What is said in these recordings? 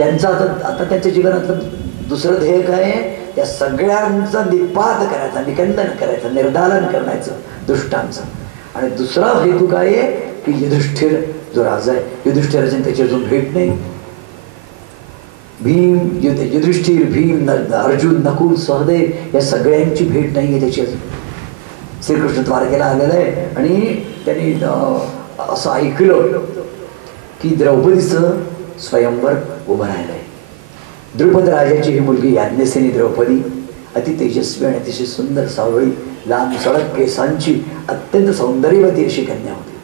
त्यांचं आता त्यांच्या जीवनातलं दुसरं ध्येय काय आहे? त्या सगळ्यांचा निपात करायचा, निकंदन करायचं, निर्दालन करण्याचं दुष्टांचं. आणि दुसरा हेतू काय आहे की युधिष्ठिर जो राजा आहे, युधिष्ठिराची त्याची अजून भेट नाही. भीम, युधिष्ठिर, भीम, अर्जुन, नकुल, सहदेव या सगळ्यांची भेट नाही आहे त्याची अजून. श्रीकृष्ण द्वारकेला आलेला आहे आणि त्यांनी असं ऐकलं की द्रौपदीचं स्वयंवर उभं राहिलं आहे. द्रुपद राजाची ही मुलगी याज्ञसेनी द्रौपदी अति तेजस्वी आणि अतिशय सुंदर, सावळी, लांब सडक केसांची अत्यंत सौंदर्यवती अशी कन्या होती.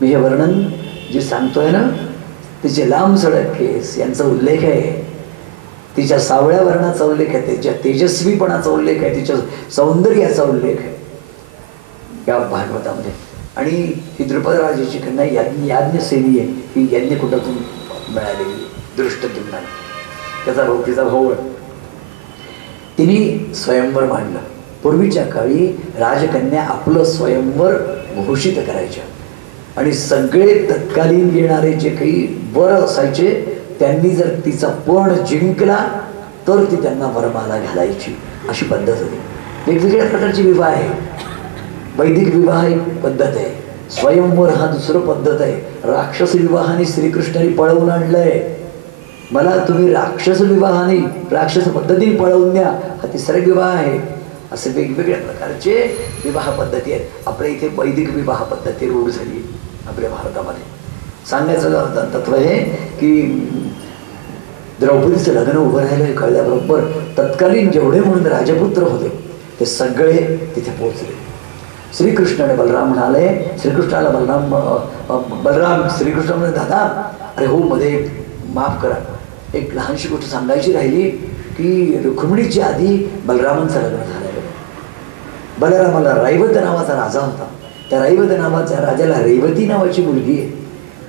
मी हे वर्णन जे सांगतोय ना, तिचे लांब सडक केस यांचा उल्लेख आहे, तिच्या सावळ्या वर्णाचा उल्लेख आहे, तिच्या तेजस्वीपणाचा उल्लेख आहे, तिच्या सौंदर्याचा उल्लेख आहे या भागवतामध्ये. आणि ही द्रुपद राजाची कन्या याज्ञसेनी आहे. ही यज्ञकुटातून मिळालेली दृष्टद्युम्न, त्याचा भाऊ, तिचा भाऊ. तिने स्वयंवर मांडलं. पूर्वीच्या काळी राजकन्या आपलं स्वयंवर घोषित करायच्या आणि सगळे तत्कालीन येणारे जे काही वर असायचे त्यांनी जर तिचा पण जिंकला तर ती त्यांना वरमाला घालायची, अशी पद्धत होती. वेगवेगळ्या प्रकारचे विवाह आहे. वैदिक विवाह एक पद्धत आहे, स्वयंवर हा दुसरं पद्धत आहे. राक्षस विवाहाने श्रीकृष्णाने पळवून आणलंय. मला तुम्ही राक्षस विवाहाने, राक्षस पद्धतीने पळवून द्या, हा तिसरा विवाह आहे. असे वेगवेगळ्या प्रकारचे विवाह पद्धती आहेत. आपल्या इथे वैदिक विवाह पद्धती रूढ झाली आपल्या भारतामध्ये. सांगायचं तत्व आहे की द्रौपदीचं लग्न उभं राहिलं कळल्याबरोबर तत्कालीन जेवढे म्हणून राजपुत्र होते ते सगळे तिथे पोहोचले. श्रीकृष्ण आणि बलराम म्हणाले, श्रीकृष्णाला बलराम श्रीकृष्ण म्हणे, दादा अरे हो, मध्ये माफ करा, एक लहानशी गोष्ट सांगायची राहिली की रुक्मिणीच्या आधी बलरामांचं लग्न झालेलं. बलरामाला रैवत नावाचा राजा होता. त्या रैवत नावाच्या राजाला रेवती नावाची मुलगी आहे.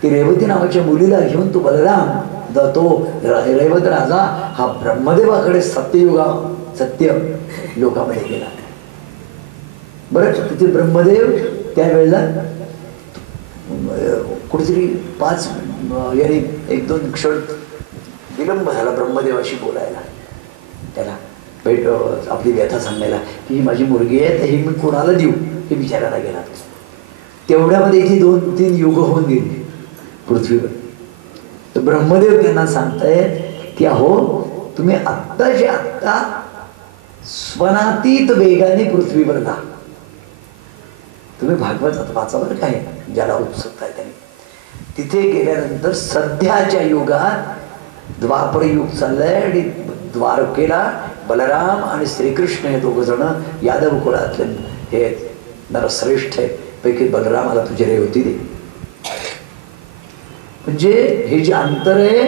ती रेवती नावाच्या मुलीला घेऊन तो बलराम, तो रैवत राजा हा ब्रह्मदेवाकडे सत्य लोकामध्ये गेला. बरं, तिथे ब्रह्मदेव त्यावेळेला कुठेतरी 5 याने 1-2 क्षण विलंब झाला ब्रह्मदेवाशी बोलायला, त्याला भेट आपली व्यथा सांगायला की ही माझी मुलगी आहे, तर ही मी कोणाला देऊ हे विचारायला गेला. तेवढ्यामध्ये इथे 2-3 युग होऊन गेली पृथ्वीवर. तर ब्रह्मदेव त्यांना सांगतायत की अहो, तुम्ही आत्ताच्या आत्ता स्वनातीत वेगाने पृथ्वीवर जा. तुम्ही भागवतात वाचावर काय, ज्याला उत्सुकता आहे त्याने. तिथे गेल्यानंतर सध्याच्या युगात द्वापर युग चाललंय आणि द्वारकेला बलराम आणि श्रीकृष्ण हे 2 जण यादव कुळातले हे नरश्रेष्ठ आहे. पैकी बलरामाला तुझी रेवती दे. म्हणजे हे जे अंतर आहे,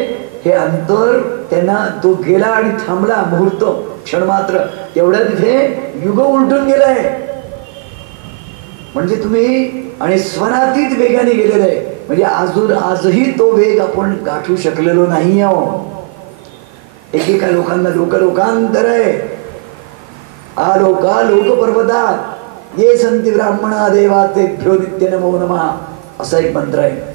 हे अंतर त्यांना तो गेला आणि थांबला मुहूर्त क्षण मात्र, तेवढ्या तिथे युग उलटून गेलाय. म्हणजे तुम्ही आणि स्वनातीत वेगाने गेलेलं आहे. म्हणजे आजही तो वेग आपण गाठू शकलेलो नाही आहोत. एकेका लोकांना लोकांतर आहे. आलोका लोक पर्वतात ये संती ब्राह्मणा देवातेभ्यो नित्य नमो नमः असा एक मंत्र आहे.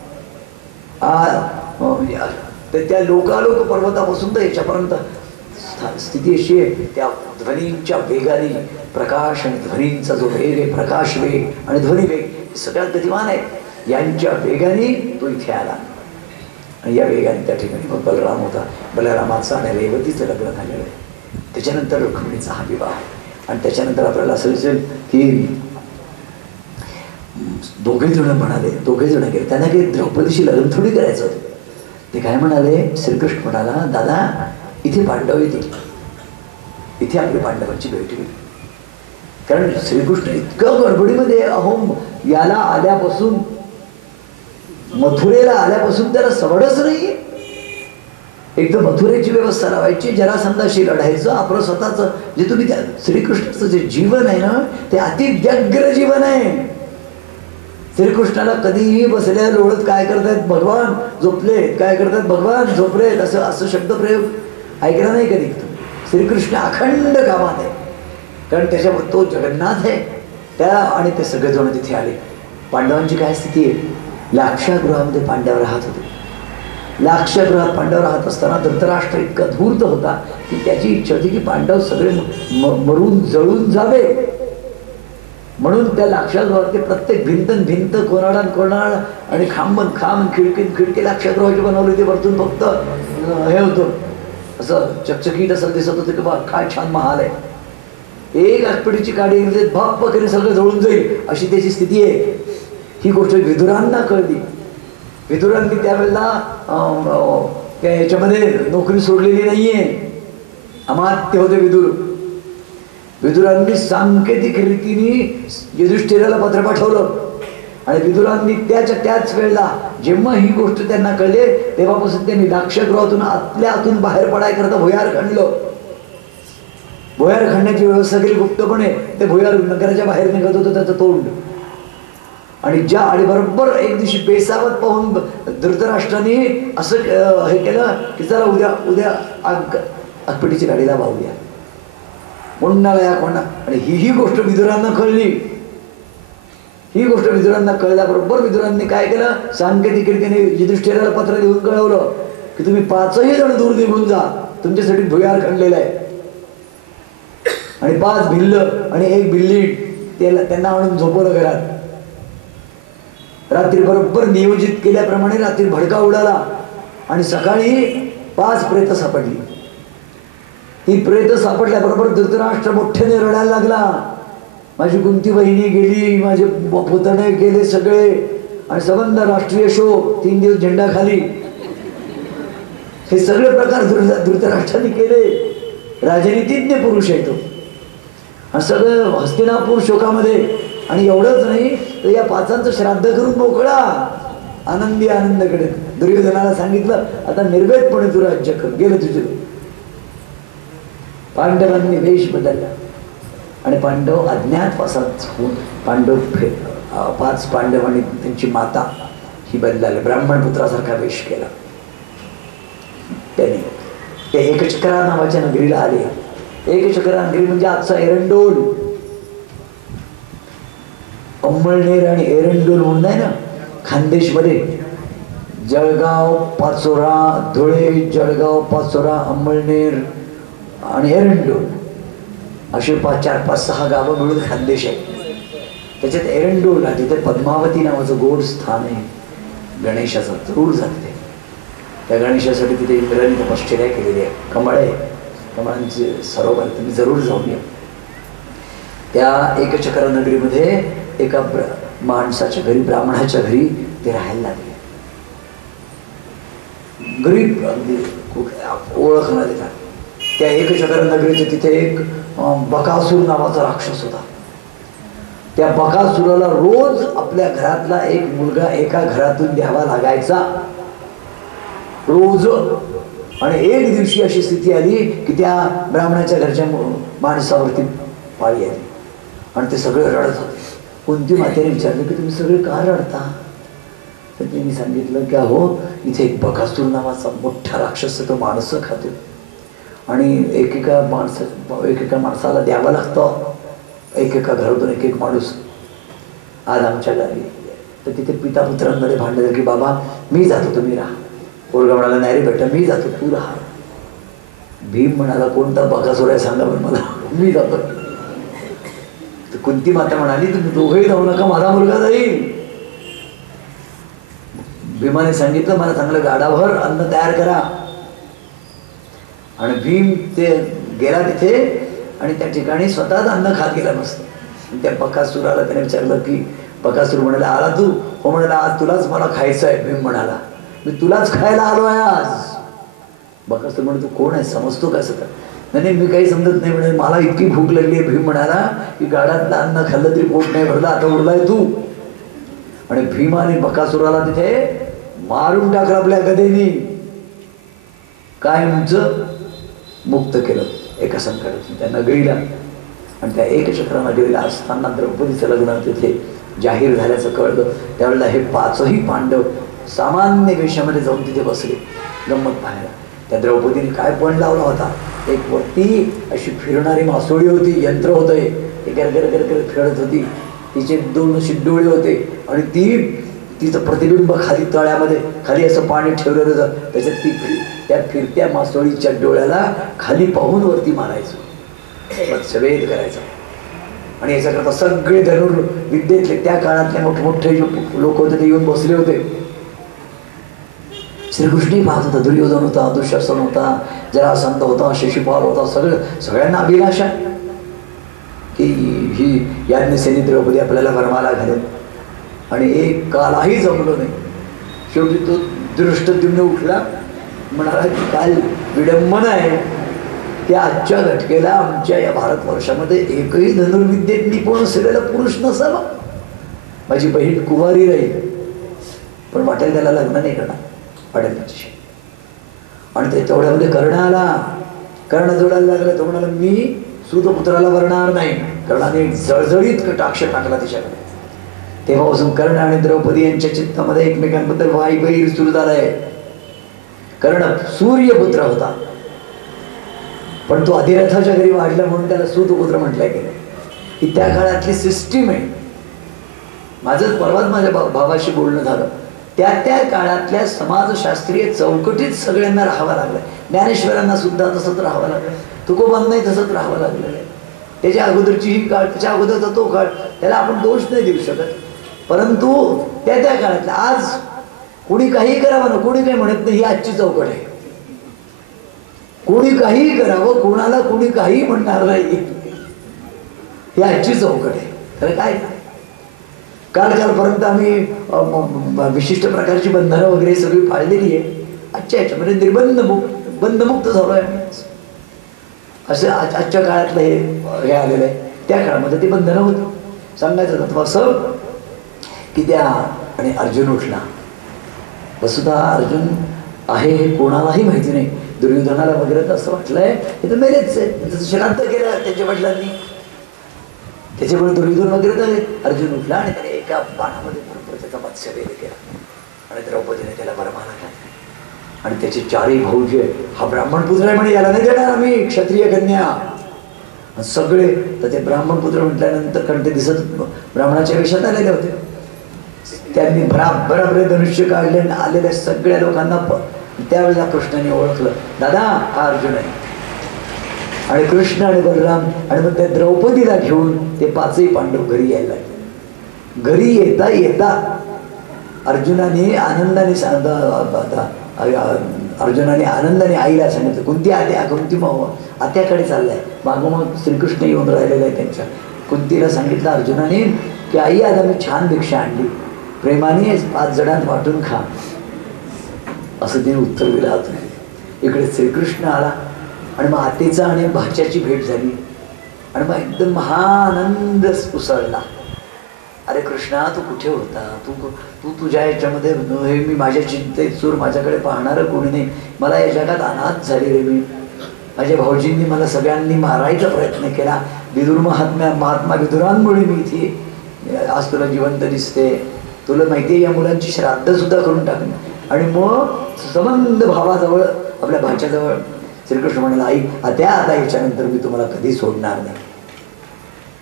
त्या लोकालोक पर्वतापासून तर याच्यापर्यंत स्थिती अशी आहे, त्या ध्वनींच्या वेगाने प्रकाश आणि ध्वनींचा जो वेग आहे, प्रकाश वेग आणि ध्वनी वेग सगळ्यात गतिमान आहे. यांच्या वेगाने तो इथे आला आणि या वेगाने त्या ठिकाणी मग बलराम होता. बलरामाचं आणि रेवतीचं लग्न झालेलं आहे. त्याच्यानंतर रुक्मिणीचा हा विवाह आहे. आणि त्याच्यानंतर आपल्याला असं दिसेल की 2 जण म्हणाले, 2 जण गेले, त्यांना काही द्रौपदीशी लग्न थोडी करायचं होतं. ते काय म्हणाले, श्रीकृष्ण म्हणाला, दादा इथे पांडव येतील, इथे आपल्या पांडवांची भेट होईल. कारण श्रीकृष्ण इतकं गडबडीमध्ये, अहो याला आल्यापासून, मथुरेला आल्यापासून त्याला सवडच नाही. एकदम मथुरेची व्यवस्था लावायची, जरासंधाशी लढायचं, आपलं स्वतःचं जे तुम्ही त्या श्रीकृष्णाचं जे जीवन आहे ना, ते अतिव्यग्र जीवन आहे. श्रीकृष्णाला कधीही बसल्या लोळत काय करतायत भगवान झोपलेत, काय करतात भगवान झोपलेत, असं शब्दप्रयोग ऐकला नाही कधी. श्रीकृष्ण अखंड कामात आहे, कारण त्याच्यावर तो जगन्नाथ आहे. त्या आणि ते सगळेजण तिथे आले. पांडवांची काय स्थिती आहे, लाक्षागृहामध्ये पांडव राहत होते. लाक्षागृहात पांडव राहत असताना धृतराष्ट्र इतका धूर्त होता की त्याची इच्छा होती की पांडव सगळे मरून जळून जावे. म्हणून त्या लाक्षागृहातले प्रत्येक भिंत कोनाड आणि खांबन खिडकी लाक्षागृहाची बनवली होती. वरतून फक्त हे होतं असं चकचकीत असं दिसत होतं की बा काय छान महाल आहे. एक आगपिडीची काडी भप्प करी सगळं जळून जाईल अशी त्याची स्थिती आहे. ही गोष्ट विदुरांना कळली. विदुरांनी त्यावेळेला त्या याच्यामध्ये नोकरी सोडलेली नाहीये. अमात्य होते विदुर. विदुरांनी सांकेतिक रीतीने युधिष्ठिराला पत्र पाठवलं आणि विदुरांनी त्याच वेळेला जेव्हा ही गोष्ट त्यांना कळले तेव्हापासून त्यांनी लाक्षागृहातून आतून बाहेर पडायकरता भुयार खणलं. भुयार खणण्याची व्यवस्था केली गुप्तपणे. ते भुयार नगराच्या बाहेर निघत होतं त्याचं तोंड. आणि बरोबर एक दिवशी बेसावत पाहून धृतराष्ट्राने असं हे केलं की चला उद्या आगपिटीची गाडीला वाहूया कोणाला या कोणा. आणि ही गोष्ट विदुरांना कळली. ही गोष्ट विदुरांना कळल्याबरोबर विदुरांनी काय केलं सांकेतिक रीतीने युधिष्ठिराला पत्र लिहून कळवलं की तुम्ही 5ही जण दूर निघून जा. तुमच्यासाठी भुयार खणलेला आहे. आणि 5 भिल्ल आणि 1 बिल्ली त्यांना आणून झोपवलं घरात. रात्री बरोबर नियोजित केल्याप्रमाणे रात्री भडका उडाला आणि सकाळी 5 प्रेत सापडली. ती प्रेत सापडल्याबरोबर धृतराष्ट्र मोठ्याने रडायला लागला. माझी कुंती बहिणी गेली, माझे पुतणे गेले सगळे आणि संबंध राष्ट्रीय शोक 3 दिवस झेंडा खाली. हे सगळे प्रकार धृतराष्ट्राने केले. राजनीतिज्ञ पुरुष आहे तो. आणि सगळं हस्तिनापूर शोकामध्ये. आणि एवढंच नाही तर या 5ांचं श्राद्ध करून मोकळा आनंदकडे. दुर्योधनाला सांगितलं आता निर्वेदपणे तू राज्य कर. गेलं तुझे. पांडवांनी वेश बदलला आणि पांडव अज्ञातवासात होऊन 5 पांडव आणि त्यांची माता ही बदलाली. ब्राह्मणपुत्रासारखा वेश केला त्याने. ते एकचक्रा नावाच्या नगरीला आले. एकचक्रा नगरी म्हणजे आजचा एरंडोल. अंमळनेर आणि एरंडोल म्हणून आहे ना खानदेशमध्ये. जळगाव, पाचोरा, धुळे, जळगाव, पाचोरा, अंमळनेर आणि एरंडोल असे 4-5-6 गावं मिळून खानदेश आहे. त्याच्यात एरंडोल आहे. तिथे पद्मावती नावाचं गोड स्थान आहे गणेशाचं. जरूर जाते त्या गणेशासाठी. तिथे इंद्राने तपश्चर्या केलेली आहे. कमळ आहे, कमळांचे सरोवर. तुम्ही जरूर जाऊन या. त्या एकचक्र नगरीमध्ये एका माणसाच्या घरी, ब्राह्मणाच्या घरी ते राहायला लागले. गरीब अगदी ओळख न देतात. त्या एकचक्र नगरीचे तिथे एक बकासूर नावाचा राक्षस होता. त्या बकासुराला रोज आपल्या घरातला एक मुलगा एका घरातून द्यावा लागायचा रोज. आणि एक दिवशी अशी स्थिती आली की त्या ब्राह्मणाच्या घरच्या माणसावरती पाळी आली आणि ते सगळे रडत होते. कुंती मातेने विचारलं की तुम्ही सगळे का रडता. तर त्यांनी सांगितलं की अहो इथे एक बकासूर नावाचा मोठा राक्षस तो माणसं खातो आणि एकेका माणसाला द्यावं लागतं. एकेका घरातून एक माणूस. आज आमच्या घरी तर तिथे पिता पुत्रांमध्ये भांडलं की बाबा मी जातो तुम्ही राहा. पोरगा म्हणाला नाही रे बेटा मी जातो तू राहा. भीम म्हणाला कोणता बकासूर आहे सांगा पण मला, मी जातो. कुंती माता म्हणाली तुम्ही दोघेही जाऊ नका, माझा मुलगा जाईल. भीमाने सांगितलं मला चांगलं गाडाभर अन्न तयार करा. आणि भीम ते गेला तिथे आणि त्या ठिकाणी स्वतःच अन्न खात गेला मस्त. त्या बकासुराला त्याने विचारलं की बकासूर म्हणाला आला तू. हो म्हणाला आज तुलाच मला खायचं आहे. भीम म्हणाला मी तुलाच खायला आलो आहे आज. बकासूर म्हणे तू कोण आहे समजतो का सगळं. नाही मी काही समजत नाही म्हणे मला इतकी भूक लागली आहे. भीम म्हणाला की गाडातलं अन्न खाल्लं तरी पोट नाही भरलं आता उरलाय तू. आणि भीमाने बकासुराला तिथे मारून टाकलं आपल्या गदेनी. काय उंचं मुक्त केलं एका संकटातून त्या नगरीला. आणि त्या एकचक्र नगरीला असताना द्रौपदीचं लग्न तिथे जाहीर झाल्याचं कळलं. त्यावेळेला हे 5ही पांडव सामान्य वेशामध्ये जाऊन तिथे बसले गंमत पाहायला. त्या द्रौपदीने काय पण लावला होता. एक वरती अशी फिरणारी मासोळी होती, यंत्र होतं, ते गरगर फिरत होती. तिचे 2 शिड्डोळे होते आणि ती तिचं प्रतिबिंब खाली तळ्यामध्ये खाली असं पाणी ठेवलेलं होतं, त्याच्यात ती त्या फिरत्या मासोळीच्या डोळ्याला खाली पाहून वरती मारायचं, सवेद करायचं. आणि याच्याकरता सगळे धनुर्विद्येतले त्या काळातले मोठमोठे लोक होते ते येऊन बसले होते. श्रीकृष्णही पाहत होता, दुर्योधन होता, दुःशासन होता, जरासंध होता, शिशुपाल होता, सगळ्यांना अभिलाषा की ही याज्ञसेनी द्रौपदी आपल्याला वरमाला घालेल. आणि एक कालाही जमलो नाही. शेवटी तो दृष्टद्युम्न उठला, म्हणाला की काल विडंबना आहे की आजच्या घटकेला आमच्या या भारतवर्षामध्ये एकही धनुर्विद्येत निपुण असलेला पुरुष नसावा. माझी बहीण कुमारी राहील, पण वाटेल त्याला लग्न नाही करणार, वाटेल त्याच्याशी. आणि ते तेवढ्यामध्ये कर्ण जोडायला लागला. तो म्हणाला मी सूतपुत्राला वरणार नाही. कर्णाने जळजळीत कटाक्ष टाकला तिच्याकडे. तेव्हापासून कर्ण आणि द्रौपदी यांच्या चित्तामध्ये एकमेकांबद्दल वाईबैर सुरू झालाय. कर्ण सूर्यपुत्र होता, पण तो अधिरथाच्या घरी वाढला म्हणून त्याला सूतपुत्र म्हटलं गेलं. ही त्या काळातली सिस्टीम आहे. माझं परवाच माझ्या भावाशी बोलणं झालं. त्या काळातल्या समाजशास्त्रीय चौकटीत सगळ्यांना राहावं लागलं. ज्ञानेश्वरांना सुद्धा तसंच राहावं लागलं, तुकोबांनाही तसंच राहावं लागलेलं आहे. त्याच्या अगोदरची ही काळ, त्याच्या अगोदरचा तो काळ, त्याला आपण दोष नाही देऊ शकत. परंतु त्या काळातल्या आज कोणी काही करावं ना, कोणी काही म्हणत नाही, ही आजची चौकट आहे. कोणी काहीही करावं, कोणाला कोणी काही म्हणणार नाही, ही आजची चौकट आहे. तर काय कालपर्यंत आम्ही विशिष्ट प्रकारची बंधनं वगैरे सगळी पाळलेली आहे. आजच्या ह्याच्यामध्ये बंधमुक्त झालो आहे. असं आजच्या काळातलं हे आलेलं आहे. त्या काळामध्ये ती बंधनं होती. सांगायचं तत्व असं की त्या आणि अर्जुन उठला. वसुधा अर्जुन आहे हे कोणालाही माहिती नाही. दुर्योधनाला वगैरे तर असं वाटलंय हे तर मेलेच आहे, त्याचं श्राद्ध केलं त्यांच्या वडिलांनी, त्याच्यामुळे दुर्योधन वगैरे झाले. अर्जुन उठला आणि त्याने एका बाणामध्ये बरोबर त्याचा मत्स्यभेद केला आणि द्रौपदीने त्याला वरमाला घातली. आणि त्याचे चारही भाऊ जे हा ब्राह्मण पुत्र आहे म्हणे, याला नाही देणार आम्ही क्षत्रिय कन्या. सगळे तर ते ब्राह्मण पुत्र म्हटल्यानंतर कारण ते दिसत ब्राह्मणाच्या वेशात आलेले होते. त्यांनी बराबर धनुष्य काढले आणि आलेल्या सगळ्या लोकांना त्यावेळेला कृष्णाने ओळखलं, दादा हा अर्जुन आहे. आणि कृष्ण आणि बलराम आणि मग त्या द्रौपदीला घेऊन ते पाचही पांडव घरी यायला लागले. घरी येता येता अर्जुनाने आनंदाने आईला सांगितलं, कुंती आत्या, कुंती आत्याकडे चाललाय. मग श्रीकृष्ण येऊन राहिलेलं आहे त्यांच्या. कुंतीला सांगितलं अर्जुनाने की आई आता मी छान भिक्षा आणली, प्रेमाने 5 जणांत वाटून खा, असं तिने उत्तर दिलं होतं. इकडे श्रीकृष्ण आला आणि मग आतेचा आणि भाच्याची भेट झाली आणि मग एकदम महाआनंद उसळला. अरे कृष्णा तू कुठे होता, तू तुझ्या याच्यामध्ये हे मी माझ्या चिंतेत सूर, माझ्याकडे पाहणारं कोणी नाही, मला या जगात अनाथ झाली रे मी. माझ्या भाऊजींनी मला सगळ्यांनी मारायचा प्रयत्न केला. विदुर महात्मा विदुरांमुळे मी इथे आज तुला जिवंत दिसते. तुला माहिती आहे या मुलांची श्राद्ध सुद्धा करून टाकली. आणि मग संबंध भावाजवळ आपल्या भाच्याजवळ श्रीकृष्ण म्हणाला, आई आता याच्यानंतर मी तुम्हाला कधी सोडणार नाही.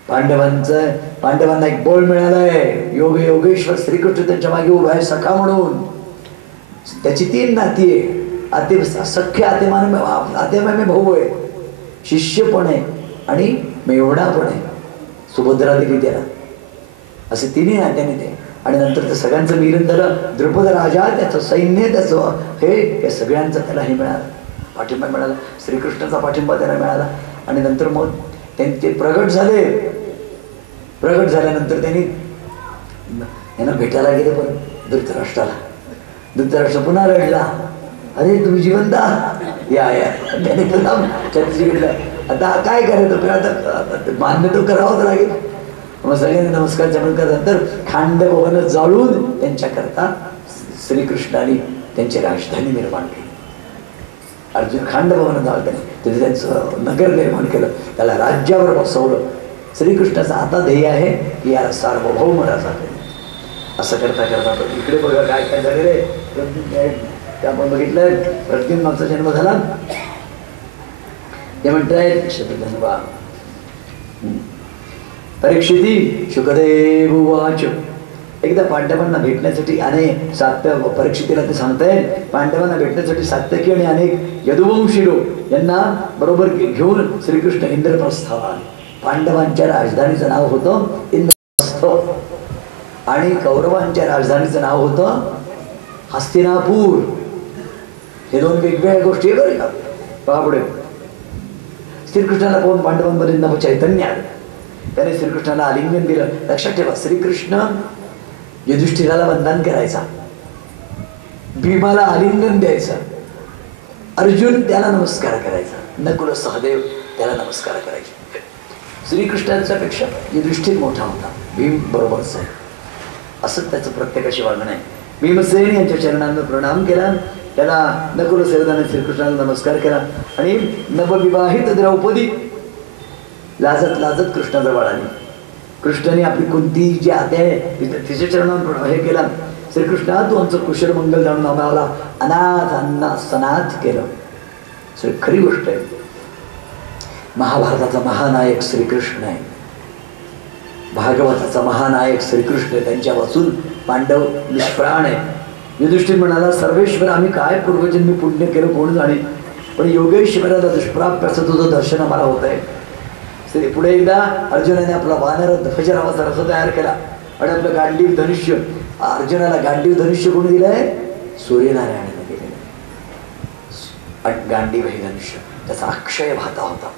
पांडवांना एक बळ मिळालंय. योगेश्वर श्रीकृष्ण त्यांच्या मागे उभा आहे सखा म्हणून. त्याची 3 नाती आहे. सख्य आतेमामे भाऊ आहे, शिष्य पण आहे आणि मेवणा पण आहे, सुभद्रा देवी त्याला. असे 3 नात्याने ते. आणि नंतर ते सगळ्यांचं मिलन झालं. द्रुपद राजा, त्याचं सैन्य, त्याचं हे सगळ्यांचा त्याला हे मिळालं, पाठिंबा मिळाला. श्रीकृष्णाचा पाठिंबा त्याला मिळाला. आणि नंतर मग ते प्रगट झाले. प्रगट झाल्यानंतर त्यांना भेटायला गेले पण धृतराष्ट्राला. धृतराष्ट्र पुन्हा रडला, अरे तुम्ही जिवंत या. त्याने पुन्हा घेतलं. आता काय करायचं, आता मान्य तो करावंच लागेल. मग सगळ्यांनी नमस्कार नंतर खांडभवन जाळून त्यांच्याकरता श्रीकृष्णाने त्यांची राजधानी निर्माण केली. अर्जुन खांडभवन जाळलं, तिथे त्यांचं नगर निर्माण केलं, त्याला राज्यावर बसवलं. श्रीकृष्णाचं आता ध्येय आहे की याला सार्वभौम राजा करेल. असं करता करता इकडे बघा काय काय झालेलं आहे. आपण बघितलं प्रद्युम्नाचा जन्म झाला. ते म्हणतायत शतधन्वा परीक्षिती शुकदेव उवाच एकदा पांडवांना भेटण्यासाठी अनेक सात्य परीक्षितीला ते सांगताय, पांडवांना भेटण्यासाठी सात्यकी आणि अनेक यदुवंशी लोक यांना बरोबर घेऊन श्रीकृष्ण इंद्रप्रस्थावर आले. पांडवांच्या राजधानीचं नाव होतं इंद्रप्रस्थ आणि कौरवांच्या राजधानीचं नाव होतं हस्तिनापूर. हे दोन वेगवेगळ्या गोष्टी आहे बरं का. पहा पुढे, श्रीकृष्णाला पाहून पांडवांमध्ये नव चैतन्य आलं. त्याने श्रीकृष्णाला आलिंगन दिलं. लक्षात ठेवा, श्रीकृष्ण युधिष्ठिराला वंदन करायचा, भीमाला आलिंगन द्यायचा, अर्जुन त्याला नमस्कार करायचा, नकुल सहदेव त्याला नमस्कार करायचे. श्रीकृष्णांच्या पेक्षा युधिष्ठिर मोठा होता, भीम बरोबरच आहे, असं त्याचं प्रत्येकाशी वागणं आहे. भीमसेन यांच्या चरणांना प्रणाम केला, त्याला नकुल सहदेवाने श्रीकृष्णाला नमस्कार केला आणि नवविवाहित द्रौपदी लाजत लाजत कृष्णाजवळ आली. कृष्णाने आपली कुंती जी आते आहे तिच्या चरणांवर हे केला, श्रीकृष्णा तू आमचं कुशल मंगल जाणून आम्हाला अनाथांना सनाथ केलं. खरी गोष्ट आहे, महाभारताचा महानायक श्रीकृष्ण आहे, भागवताचा महानायक श्रीकृष्ण आहे. त्यांच्या वाचून पांडव निष्प्राण आहे. युधिष्ठिर म्हणाला, सर्वेश्वर आम्ही काय पूर्वजन्मी पुण्य केलं कोण जाणे, पण योगेश्वराला दुष्प्राप्य असं तुझं दर्शन आम्हाला होत आहे. पुढे एकदा अर्जुनाने आपला वानर ध्वज नावाचा रथ तयार केला आणि आपलं गांडीव धनुष्य, अर्जुनाला गांडीव धनुष्य कोणी दिलंय? सूर्यनारायणाने दिलेलं. आणि गांडीव हे धनुष्य त्याचा अक्षय भाता होता,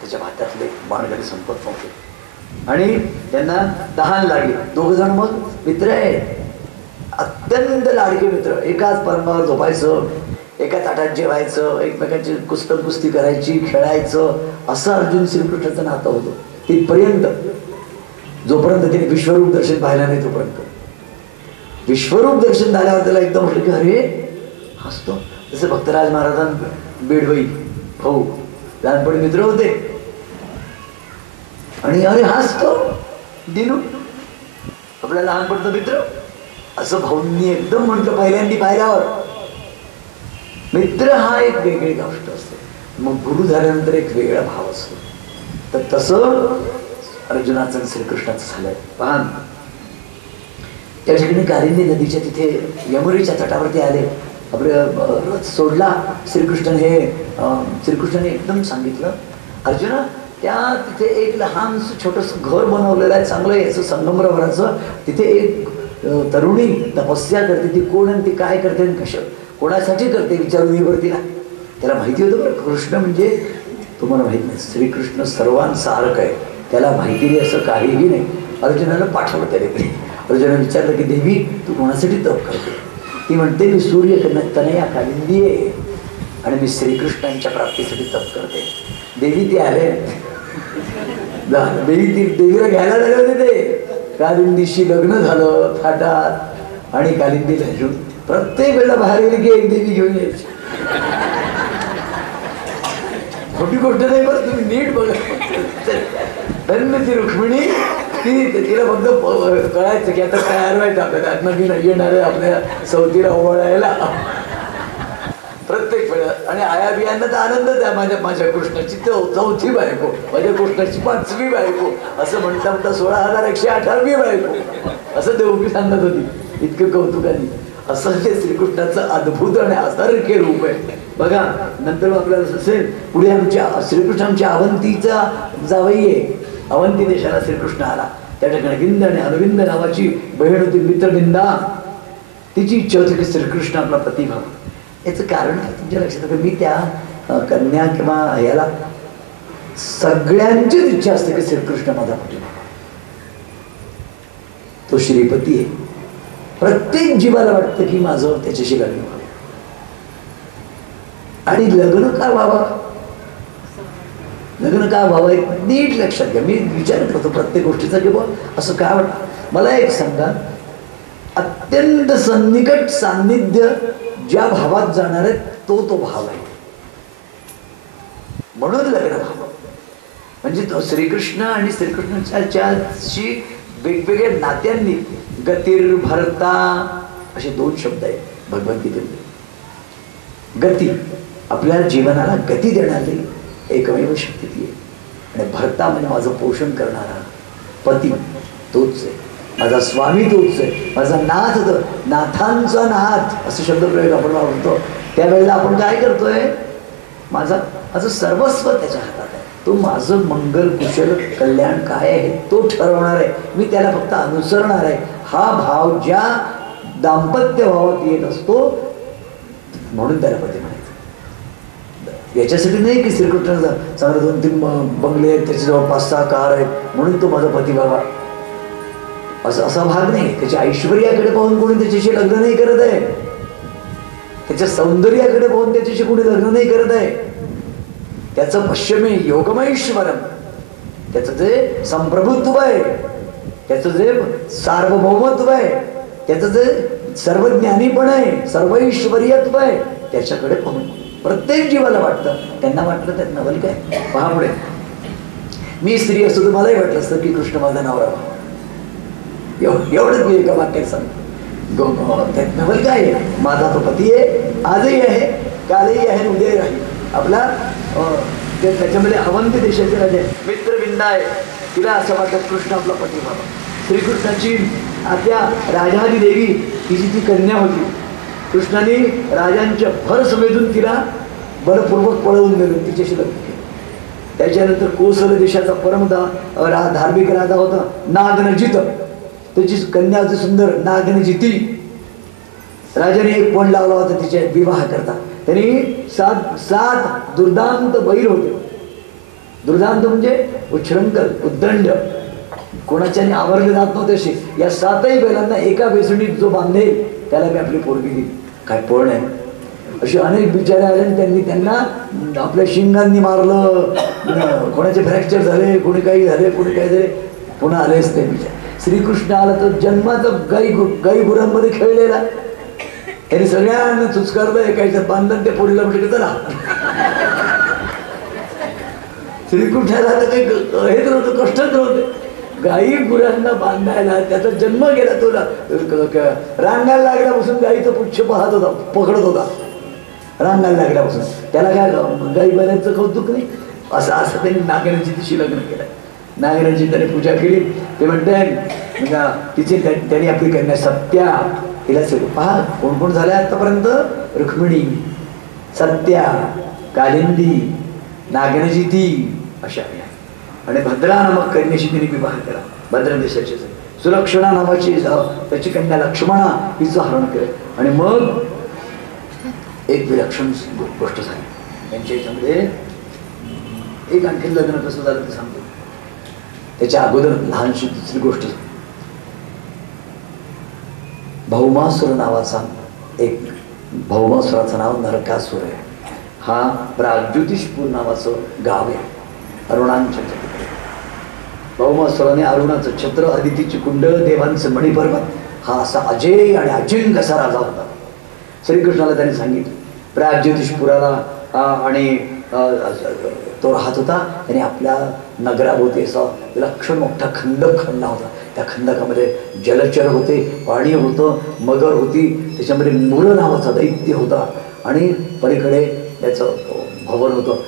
त्याच्या भात्यातले बाणगडी संपत नव्हते आणि त्यांना तहान लागली. दोघ जण मग मित्र आहेत, अत्यंत लाडके मित्र, एकाच परमावर झोपायचं, एका ताटात जेवायचं, एकमेकांची कुस्ती करायची, खेळायचं, असं अर्जुन श्रीकृष्णाचं नातं होतं. तिथपर्यंत जोपर्यंत तिने विश्वरूप दर्शन पाहिलं नाही तोपर्यंत. विश्वरूप दर्शन झाल्यावर त्याला एकदम म्हटलं की अरे हसतो. जसं भक्तराज महाराजांना बेडवई भाऊ लहानपणी मित्र होते आणि अरे हसतो दिनू आपला लहानपणचा मित्र, असं भाऊंनी एकदम म्हटलं पहिल्यांदा पाहिल्यावर. मित्र हा एक वेगळी गोष्ट असते, मग गुरु झाल्यानंतर एक वेगळा भाव असतो. तर तसं अर्जुनाचं श्रीकृष्णाचं झालंय. पहा, त्या ठिकाणी कालिंदी नदीच्या तिथे यमुनेच्या तटावरती आले, आपले रथ सोडला. श्रीकृष्णाने एकदम सांगितलं, अर्जुना त्या तिथे एक लहानसं छोटंसं घर बनवलेलं आहे, चांगलं याचं संगमरवराचं. तिथे एक तरुणी तपस्या करते, ती कोण आणि ती काय करते आणि कशा कोणासाठी करते विचारून ये बरं तिला. त्याला माहिती होतं बरं, कृष्ण म्हणजे तुम्हाला माहित नाही, श्रीकृष्ण सर्वांसारखं आहे, त्याला माहिती नाही असं काहीही नाही. अर्जुनाला पाठवलं त्याने. अर्जुनाने विचारलं की देवी तू कोणासाठी तप करते? ती म्हणते मी सूर्य तनया कालिंदी आहे आणि मी श्रीकृष्णांच्या प्राप्तीसाठी तप करते. देवी ते आले, देवीला घ्यायला झाले होते ते. कालिंदीशी लग्न झालं थाटात आणि कालिंदीला घेऊन प्रत्येक वेळेला बाहेर गेली की एक देवी घेऊन यायची. खोटी गोष्ट नाही बरं, तुम्ही नीट बघा. धन्य ती रुक्मिणी, तिला फक्त कळायचं की आता काय हरवायचं आपल्याला, आत्मगिन येणार आहे आपल्या सवतीला ओवळायला प्रत्येक वेळा. आणि आया बियांना तर आनंदच आहे, माझ्या कृष्णाची चौथी बायको, माझ्या कृष्णाची 5वी बायको, असं म्हणता म्हणता 16,118वी बायको, असं देवकी सांगत होती. इतकं कौतुकाने असं हे श्रीकृष्णाचं अद्भुत आणि असारखे रूप आहे बघा. नंतर आपल्याला असेल पुढे आमच्या श्रीकृष्णांच्या अवंतीचा जावई आहे, अवंती देशाला श्रीकृष्ण आला. त्या ठिकाणी विंद आणि अरविंद नावाची बहीण होती, मित्रविंदा. तिची इच्छा होती की श्रीकृष्ण आपला पती व्हावा. याचं कारण काय तुमच्या लक्षात? मी त्या कन्या किंवा याला सगळ्यांचीच इच्छा असते की श्रीकृष्ण माझा पती व्हावा. तो श्रीपती आहे, प्रत्येक जीवाला वाटतं की माझं त्याच्याशी लग्न व्हावं. आणि लग्न का व्हावं, लग्न का व्हावं एक नीट लक्षात घ्या. मी विचार करतो प्रत्येक गोष्टीचा की असं काय वाटतं. मला एक सांगा, अत्यंत सन्निकट सान्निध्य ज्या भावात जाणार आहे तो भाव आहे, म्हणून लग्न व्हावं. म्हणजे तो श्रीकृष्ण आणि श्रीकृष्णाच्याशी वेगवेगळ्या नात्यांनी गतीर भरता असे 2 शब्द आहेत भगवद्गीतेमध्ये. गती आपल्या जीवनाला गती देणारी एकमेव शक्ती ती आहे, आणि भरता म्हणजे माझं पोषण करणारा पती तोच आहे. माझा स्वामी तोच आहे, माझा नाथ तो, नाथांचा नाथ असं शब्दप्रयोग आपण वापरतो. त्यावेळेला आपण काय करतोय, माझं सर्वस्व त्याच्या हातात आहे. तो माझं मंगल कुशल कल्याण काय आहे तो ठरवणार आहे, मी त्याला फक्त अनुसरणार आहे. हा भाव ज्या दाम्पत्य भावात येत असतो म्हणून त्याला पती म्हणायचं. याच्यासाठी नाही की श्रीकृष्णाचा चांगलं 2-3 बंगले आहेत, त्याच्याजवळ 5-6 कार आहेत म्हणून तो माझा पती बाबा, असा भाग नाही. त्याच्या ऐश्वर्याकडे पाहून कोणी त्याच्याशी लग्न नाही करत आहे, त्याच्या सौंदर्याकडे पाहून त्याच्याशी कोणी लग्न नाही करत आहे. त्याचं पश्चिमे योगमैश्वरम, त्याचं जे संप्रभुत्व आहे, त्याचं जे सार्वभौमत्व आहे, त्याचं जे सर्वज्ञानीपण आहे, सर्वैश्वर्यत्व आहे, त्याच्याकडे पाहून प्रत्येक जीवाला वाटतं. त्यांना वाटलं त्यात नवल काय. पहा पुढे, मी स्त्री असतो तर मलाही वाटलं असतं की कृष्ण माझा नवरा व्हावा. एवढंच मी एका वाक्यात सांगतो. त्यात नवल काय आहे, माझा तो पती आहे, आजही आहे, कालही आहे, उद्याही राहील. आपला त्याच्यामध्ये अवंती देशाचे राजे मित्रविंदा आहे, तिला असं वाटत कृष्ण आपला पती व्हावा. श्रीकृष्णाची आपल्या राजादी देवी तिची ती कन्या होती. कृष्णाने राजांच्या भर समेतून तिला बलपूर्वक पळवून गेलो, तिच्याशी लग्न केलं. त्याच्यानंतर कोसल देशाचा परम धार्मिक राजा होता नागनजित, त्याची कन्या होती सुंदर नागनजिती. राजाने एक पण लावला होता तिच्या विवाह करता. त्यांनी 7 दुर्दांत बैल होते. दुर्दांत म्हणजे उच्छृंखल, उद्दंड, कोणाच्याने आवरले जात नव्हते असे. या 7ही बैलांना एका वेसणीत जो बांधेल त्याला मी आपली पोरगी दिली. काय पळ आहे, अशी अनेक बिचारे आले आणि त्यांना आपल्या शिंगांनी मारलं, कोणाचे फ्रॅक्चर झाले, कोणी काही झाले, कोणी काही झाले, पुन्हा आलेच ते बिचारे. श्रीकृष्ण आला तर जन्माचं गाई गुरांमध्ये खेळलेला, त्यांनी सगळ्यांना चुचकारलं, एकाच्या बांधन त्या पोरीला म्हटलं चला. श्रीकृष्णाला तर काही हेच नव्हतं, कष्टच नव्हते. गाई गुरांना बांधायला त्याचा जन्म गेला. तो रांगायला लागल्यापासून गाईचं पुच्छ पाहत होता, पकडत होता रांगायला लागल्यापासून. त्याला काय गाई बैलांचं कौतुक नाही. असं त्यांनी नागराची तिशी लग्न केलं. नागराची त्याने पूजा केली. ते म्हणते तिची त्यांनी आपली कन्या सत्या तिला पहा कोण कोण झाल्या आतापर्यंत, रुक्मिणी, सत्या, कालिंदी, नागनजिती अशा. आणि भद्रा नामक कन्याशी तिने विवाह केला. भद्र देशाची सुलक्षणा नावाची त्याची कन्या लक्ष्मणा हिचं हरण केलं. आणि मग एक विलक्षण गोष्ट झाली त्यांच्या याच्यामध्ये. एक आणखी लग्न कसं झालं ते सांगतो. त्याच्या अगोदर लहानशी दुसरी गोष्ट. भौमासुर नावाचा एक, भौमासुराचं नाव नरकासुर आहे. हा प्राग्ज्योतिषपूर नावाचं गाव आहे अरुणांच्या. भौमासुराने अरुणाचं छत्र, अदितीची कुंडल, देवांचं मणिपर्वत, हा असा अजय आणि अजिंक्य असा राजा होता. श्रीकृष्णाला त्याने सांगितलं प्राग्ज्योतिषपुराला आणि तो राहत होता. त्याने आपल्या नगराभोवती असा विलक्षण मोठा खंदक खणला होता. त्या खंदकामध्ये जलचर होते, पाणी होतं, मगर होती, त्याच्यामध्ये मूर नावाचा दैत्य होता आणि पलीकडे त्याचं भवन होतं.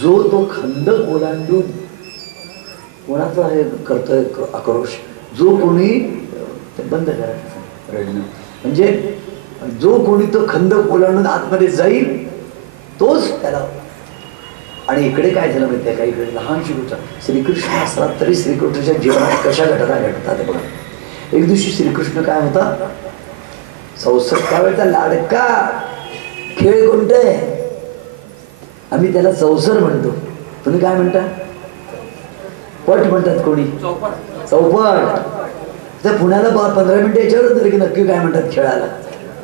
जो तो खंदक ओलांडून कोणाचा हे करतोय आक्रोश, जो कोणी ते बंद करायचं रडणं, म्हणजे जो कोणी तो खंदक ओलांडून आतमध्ये जाईल तोच त्याला. आणि इकडे काय झालं माहिती आहे का, इकडे लहानशी गोष्ट. श्रीकृष्ण असतात तरी श्रीकृष्णाच्या जीवनात कशा घटना घडतात बघा. एक दिवशी श्रीकृष्ण काय होता, 64व्या लाडका खेळ कोणते, आम्ही त्याला चौसर म्हणतो. तुम्ही काय म्हणता, पट म्हणतात कोणी, चौपट. तर पुण्याला 15 मिनिटं याच्यावर होतं की नक्की काय म्हणतात खेळायला.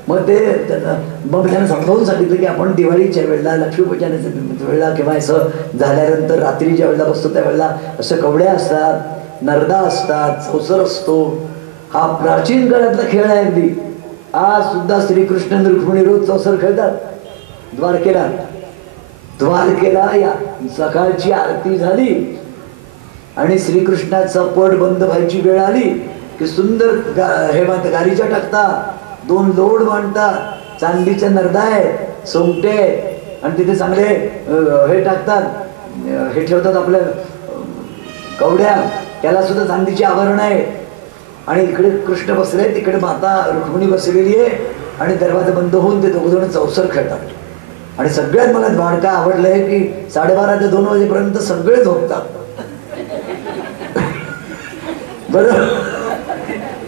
मग त्यानं समजावून सांगितलं की आपण दिवाळीच्या वेळेला, लक्ष्मीपूजनाच्या वेळेला किंवा असं झाल्यानंतर रात्री ज्या वेळेला बसतो त्यावेळेला असं कवड्या असतात, नरदा असतात, चौसर असतो. हा प्राचीन काळातला खेळ आहे अगदी. आज सुद्धा श्रीकृष्ण रुक्मिणी रोज चौसर खेळतात. द्वारकेला या सकाळची आरती झाली आणि श्रीकृष्णाचा पट बंद व्हायची वेळ आली की सुंदर हे गारीच्या टाकतात, 2 लोड बांधतात, चांदीच्या नरदा आहेत, सोंगटे आहेत आणि तिथे चांगले हे टाकतात, हे ठेवतात आपल्या कवड्या, त्याला सुद्धा चांदीची आभरण आहे. आणि इकडे कृष्ण बसले, तिकडे माता रुक्मिणी बसलेली आहे आणि दरवाजा बंद होऊन ते दोघंजण चौसर खेळतात. आणि सगळ्यात मला द्वारका आवडलंय की 12:30 ते 2 वाजेपर्यंत सगळे झोपतात. बरं,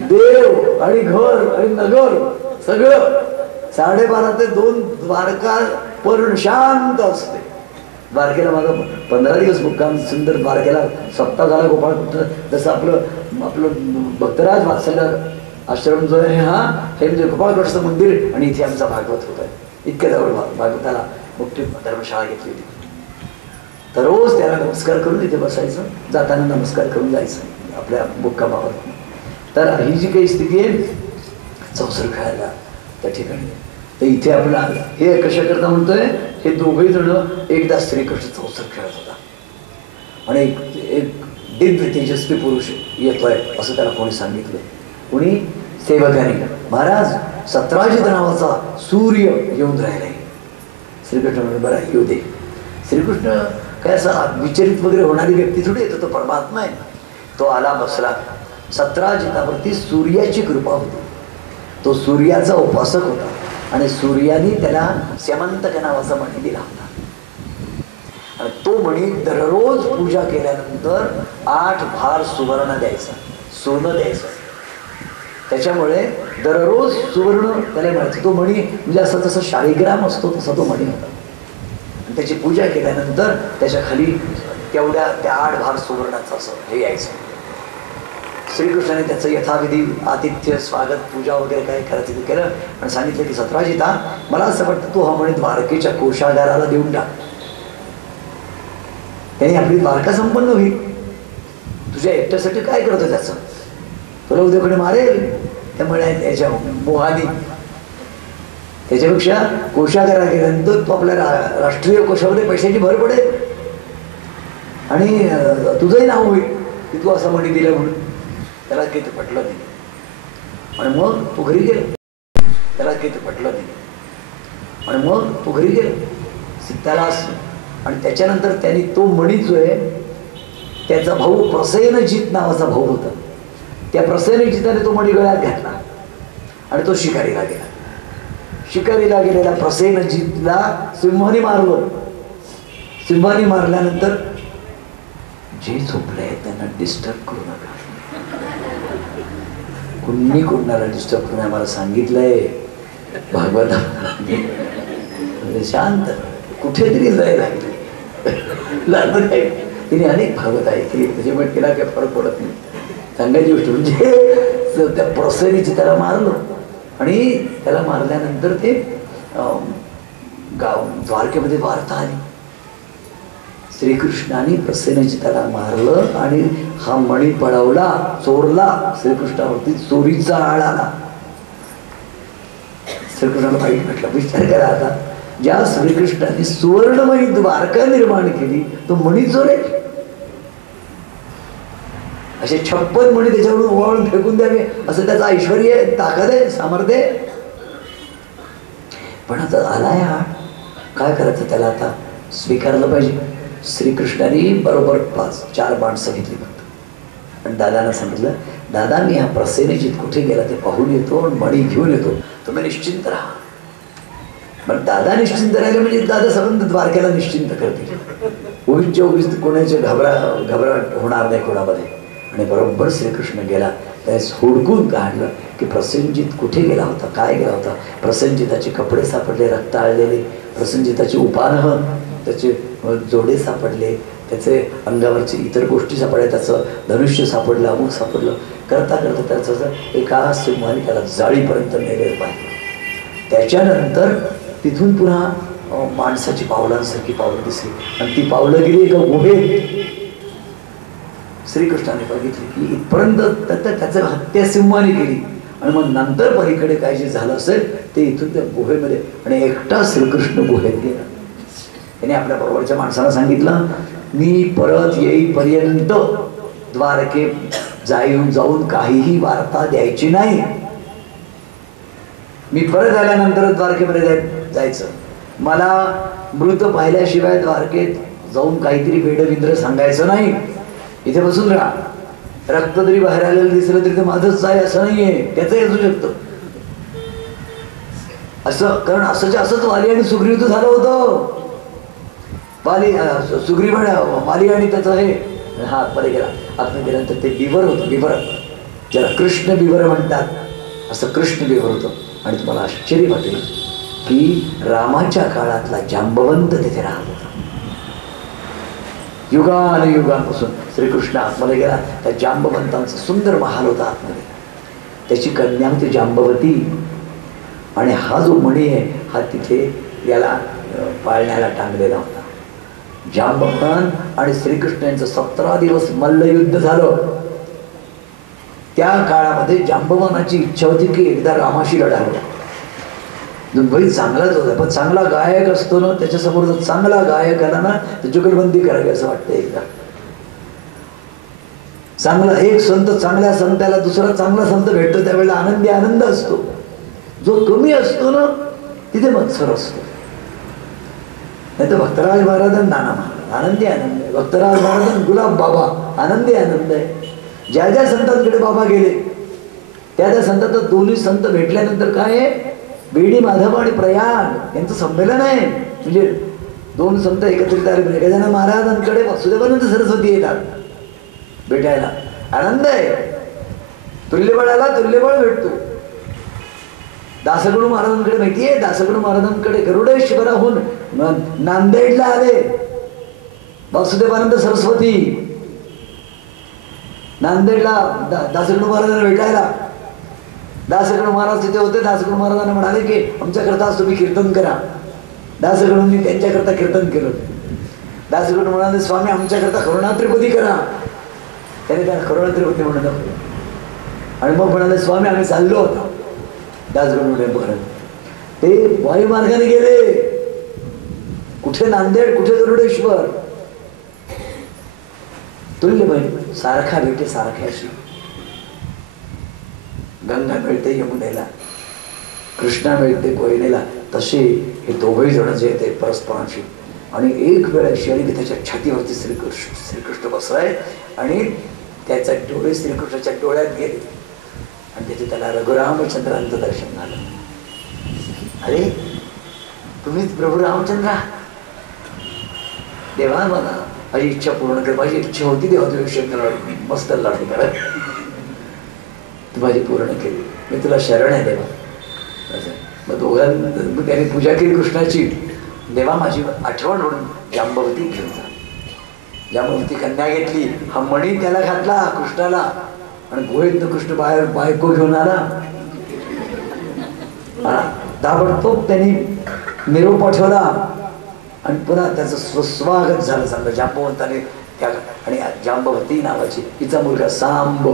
देव आणि घर आणि नगर सगळं 12:30 ते 2 द्वारका पूर्ण शांत असते. द्वारकेला माझा 15 दिवस मुक्काम, सुंदर द्वारकेला सप्ताह झाला. गोपाळ जसं आपलं भक्तराज वात्सल्य आश्रम जो आहे हा, हे म्हणजे गोपाळकृष्ण मंदिर आणि इथे आमचा भागवत होत आहे. इतक्या जवळ भागवताला मोठी धर्मशाळा घेतली होती. तर रोज त्याला नमस्कार करून इथे बसायचं, जाताना नमस्कार करून जायचं आपल्या मुक्कामावर. तर ही जी काही स्थिती आहे चौसर खेळायला त्या ठिकाणी, तर इथे आपण हे कशा करता म्हणतोय, हे दोघे जण एकदा श्रीकृष्ण चौसर खेळत होता आणि एक दिव्य तेजस्वी पुरुष येतोय असं त्याला कोणी सांगितलं. कोणी सेवकाने, महाराज सत्राजित नावाचा सूर्य येऊन राहिलाय. श्रीकृष्ण म्हणजे बरं येऊ दे. श्रीकृष्ण काय असा विचलित वगैरे होणारी व्यक्ती थोडी येतो, तो परमात्मा आहे. तो आला बसला. सत्राजितावरती सूर्याची कृपा होती. तो सूर्याचा उपासक होता आणि सूर्याने त्याला स्यमंतक नावाचा मणी दिला होता. आणि तो मणी दररोज पूजा केल्यानंतर 8 भार सुवर्ण द्यायचा, सोनं द्यायचं. त्याच्यामुळे दररोज सुवर्ण त्याला मिळायचं. तो मणी म्हणजे असं जसं शाळीग्राम असतो तसा तो मणी होता. आणि त्याची पूजा केल्यानंतर त्याच्या खाली तेवढ्या त्या 8 भार सुवर्णाचं असं हे यायचं. श्रीकृष्णाने त्याचं यथाविधी आतिथ्य, स्वागत, पूजा वगैरे काय करायचं ते केलं आणि सांगितलं की सत्राजिता, मला असं वाटतं तू हा म्हणे द्वारकेच्या कोषागाराला देऊन टाक. त्याने आपली द्वारका संपन्न होईल. तुझ्या एकट्यासाठी काय करतो त्याचं, तुला उद्याकडे मारेल. त्यामुळे त्याच्या मोहाने त्याच्यापेक्षा कोषागारा गेल्यानंतर तो आपल्या राष्ट्रीय कोशामध्ये पैशाची भर पडेल आणि तुझंही नाव होईल की तू असं म्हणी दिलं म्हणून. त्याला काही ते पटलं नाही आणि मग तू घरी गेला. त्याला काही ते पटलं नाही आणि मग तू घरी गेला सीतालास. आणि त्याच्यानंतर त्यांनी तो मणी जो आहे, त्याचा भाऊ प्रसेनजित नावाचा भाऊ होता. त्या प्रसेनजिताने तो मणी गळ्यात घातला आणि तो शिकारीला गेला. शिकारीला गेलेला प्रसेनजितला सिंहाने मारलं. सिंहाने मारल्यानंतर जे झोपले त्यांना डिस्टर्ब करू नका. कुणी कोणाला डिस्टर्ब करून आम्हाला सांगितलंय भागवत. शांत कुठेतरी लय लागली तिने अनेक भागवत ऐकली, त्याच्यामुळे तिला काही फरक पडत नाही. सांगायची गोष्ट म्हणजे त्या प्रसरीची त्याला मारलं आणि त्याला मारल्यानंतर ते द्वारकेमध्ये वार्ता आली. श्रीकृष्णाने प्रसेनाची त्याला मारलं आणि हा मणी पळवला, चोरला. श्रीकृष्णावरती चोरीचा आळ आला. श्रीकृष्णाला वाईट म्हटलं. विचार करा आता, ज्या श्रीकृष्णाने सुवर्णमयी द्वारका निर्माण केली तो मणी चोरे. असे 56 मणी त्याच्यावरून ओवाळून फेकून द्यावे असं त्याचं ऐश्वर्य, ताकद आहे, सामर्थ्य. पण आता आलाय हा, काय करायचं त्याला, आता स्वीकारलं पाहिजे. श्रीकृष्णाने बरोबर 5-4 माणसं घेतली फक्त आणि दादांना सांगितलं, दादा मी हा प्रसेनजित कुठे गेला ते पाहून येतो आणि मणी घेऊन येतो, तुम्ही निश्चिंत राहा. पण दादा निश्चिंत राहिले म्हणजे दादा संबंध द्वारकेला निश्चिंत करतील. उगीच कोणाचे घबराट होणार नाही कोणामध्ये. आणि बरोबर श्रीकृष्ण गेला, त्यास हुडकून काढलं की प्रसेनजित कुठे गेला होता, काय गेला होता. प्रसेनजिताचे कपडे सापडले रक्त आळलेले, प्रसेनजिताची उपानहं, त्याचे जोडे सापडले, त्याचे अंगावरची इतर गोष्टी सापडल्या, त्याचं धनुष्य सापडलं, अमुक सापडलं. करता करता त्याचं एका सिंहाने त्याला जाळीपर्यंत नेलेलं पाहिजे. त्याच्यानंतर तिथून पुन्हा माणसाची पावलांसारखी पावलं दिसली आणि ती पावलं गेली एका गुहेत. श्रीकृष्णाने बघितली की इथपर्यंत त्याचं हत्या सिंहाने केली आणि मग नंतर पलीकडे काय जे झालं असेल ते इथून त्या गुहेमध्ये. आणि एकटा श्रीकृष्ण गुहेत गेला. त्याने आपल्या बरोबरच्या माणसाला सांगितलं, मी परत येईपर्यंत द्वारके जाऊन काहीही वार्ता द्यायची नाही. मी परत आल्यानंतर द्वारकेमध्ये जायचं. मला मृत पाहिल्याशिवाय द्वारकेत जाऊन काहीतरी वेडविंद्र सांगायचं नाही. इथे बसून राहा. रक्त जरी बाहेर आलेलं दिसलं तरी ते माझंच आहे असं नाहीये, त्याचंही असू शकतं असं. कारण असंच वाली आणि सुग्रीवचं झालं होतं. सुग्रीव वाली आणि त्याचं हे हा आतमध्ये गेला. आतमध्ये गेल्यानंतर ते बिवर होतं, बिवर ज्याला कृष्ण बिवर म्हणतात, असं कृष्ण बिवर होतं. आणि तुम्हाला आश्चर्य वाटेल की रामाच्या काळातला जांबवंत तिथे राहत होता. युगानुयुगांपासून श्रीकृष्ण आतमध्ये गेला. त्या जांबवंतांचा सुंदर महाल होता आतमध्ये. त्याची कन्या होती जांबवती. आणि हा जो मणी आहे हा तिथे याला पाळण्याला टांगलेला होता. जांबवंत आणि श्रीकृष्ण यांचं 17 दिवस मल्लयुद्ध झालं. त्या काळामध्ये जांबवनाची इच्छा होती की एकदा रामाशी लढावं. भाई चांगलाच होता, पण चांगला गायक असतो ना, त्याच्यासमोर जर चांगला गायक आला ना तर जुगलबंदी करावी असं वाटतं. एकदा चांगला एक संत चांगल्या संताला दुसरा चांगला संत भेटतो त्यावेळेला आनंद असतो. जो कमी असतो ना तिथे मत्सर असतो. नाही तर भक्तराज महाराज नाना महाराज आनंदी आनंद आहे. भक्तराज महाराज गुलाब बाबा आनंदी आनंद आहे. ज्या ज्या संतांकडे बाबा गेले त्या संतात दोन्ही संत भेटल्यानंतर काय आहे, बीडी माधव आणि प्रयाग यांचं संमेलन आहे. म्हणजे दोन संत एकत्रित आले. गजानन महाराजांकडे वासुदेवानंद सरस्वती येतात भेटायला. आनंद आहे. तुल्यबळाला तुल्यबळ भेटतो. दासगणू महाराजांकडे माहितीये, दासगणू महाराजांकडे गरुडेश्वराहून नांदेडला आले वासुदेवानंद सरस्वती. नांदेडला दासगणू महाराजांना भेटायला. दासगणू महाराज तिथे होते. दासगणू महाराजांना म्हणाले की आमच्याकरता तुम्ही कीर्तन करा. दासगणूंनी त्यांच्याकरता कीर्तन केलं. दासगणू म्हणाले स्वामी आमच्याकरता करुणात्रिपदी करा. त्याने त्या करुणात्रिपदी म्हणत आणि मग म्हणाले स्वामी आम्ही चाललो होतो. दासगणू बरं ते वायुमार्गाने गेले. कुठे नांदेड कुठे गरुडेश्वर. तुल्यबळ सारखा भेटे सारख्याशी. गंगा मिळते यमुनेला, कृष्णा मिळते कोयनेला. तसे हे दोघही जण जे ते परस्परांशी. आणि एक वेळ अशी आली की त्याच्या छातीवरती श्रीकृष्ण बसलाय आणि त्याचा डोळे श्रीकृष्णाच्या डोळ्यात गेले आणि तिथे त्याला रघुरामचंद्रांचं दर्शन झालं. अरे तुम्हीच प्रभू रामचंद्रा. देवा मला माझी इच्छा पूर्ण कर. माझी इच्छा होती देवा तुझ्या शंकर मस्त लढाई करा. तू माझी पूर्ण केली. मी तुला शरण आहे देवा. मग त्याने पूजा केली कृष्णाची. देवा माझी आठवण म्हणून जांबवती घेऊन जा. जांबवती कन्या घेतली. हा मणी त्याला घातला कृष्णाला आणि गोविंद कृष्ण बाहेर बायको घेऊन आला. ताबडतोब त्यांनी निरोप पाठवला आणि पुन्हा त्याचं सुस्वागत झालं चांगलं जांबवंताने त्या. आणि जांबवती नावाची तिचा मुलगा सांब,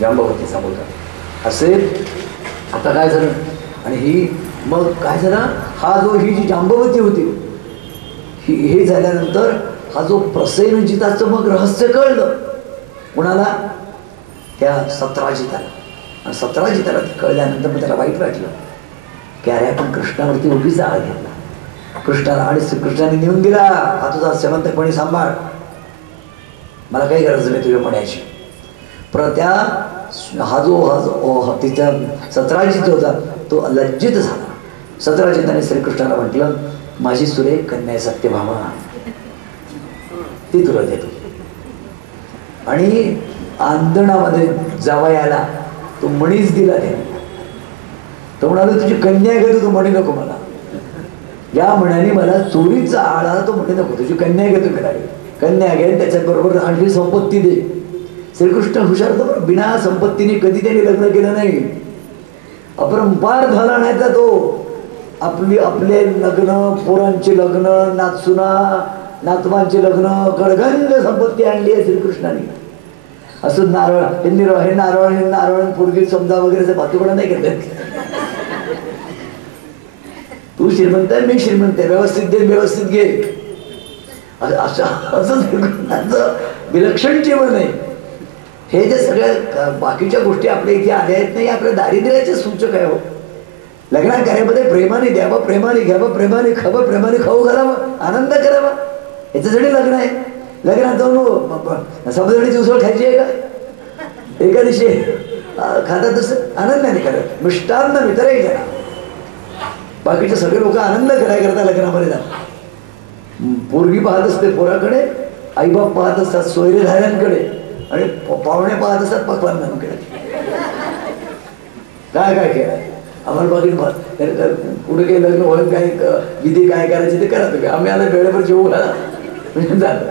जांबवतीचा मुलगा असे. आता काय झालं आणि ही मग काय झालं, ही जी जांबवती होती हे झाल्यानंतर हा जो प्रसेनजिताचं मग रहस्य कळलं कुणाला, त्या सत्राजिताला. आणि सत्राजिताला कळल्यानंतर मग त्याला वाईट वाटलं की अरे आपण कृष्णावरती उगीच आळ घेतला कृष्णाला. आणि श्रीकृष्णाने नेऊन दिला हा तुझा सेवंतपणी सांभाळ, मला काही गरज नाही तुझ्या म्हणायची. पण त्या तिच्या सत्राजित होता तो लज्जित झाला. सत्राजिताने श्रीकृष्णाला म्हटलं माझी सुरेख कन्या सत्यभामा ती तुला देतो. आणि आंदणामध्ये जावयाला तो मणीच दिला त्याने. तो म्हणाला तुझी कन्या घेतो, तो म्हणे नको मला. या म्हणाने मला चोरीचा आळा, तो म्हणे नको तुझी कन्या घेतो करावी. कन्या घे त्याच्याबरोबर आणखी संपत्ती दे. श्रीकृष्ण हुशार होता बरं. बिना संपत्तीने कधी त्याने लग्न केलं नाही. अपरंपार झाला नाही का तो. आपले लग्न, पोरांचे लग्न, नातसुना नातवांचे लग्न, गडगंज संपत्ती आणली आहे श्रीकृष्णाने. असं नारळ हे नारळ पूर्वी समजा वगैरे भातुकडा नाही केलं. तू श्रीमंत आहे मी श्रीमंत आहे, व्यवस्थित दे व्यवस्थित घे. असं श्रीकृष्णाचं विलक्षण जीवन आहे. हे जे सगळ्या बाकीच्या गोष्टी आपल्या इथे आल्या आहेत नाही, आपल्या दारिद्र्याचे सूचक आहे. हो, लग्न कार्यामध्ये प्रेमाने द्यावं, प्रेमाने घ्यावं, प्रेमाने खावं, प्रेमाने खाऊ घालावं, आनंद करावा, याच्यासाठी लग्न आहे. लग्नात जाऊन सबजणीची उसळ खायची आहे का? एकादशी खातात तसं आनंदाने करत, मिष्टान्न वितरायचं ना. बाकीचे सगळे लोक आनंद करता लग्नामध्ये जातात. पोरगी पाहत असते पोराकडे, आईबाप पाहत असतात सोयरेधाऱ्यांकडे, आणि पाहुणे पाहत असतात पक्वान्नांकडे. काय काय केलं आम्हाला बाकी पुढे काही लग्न होत काय विधी काय करायचे ते करा तुम्ही, आम्ही आला वेळेवर जेवू घाला म्हणजे झालं.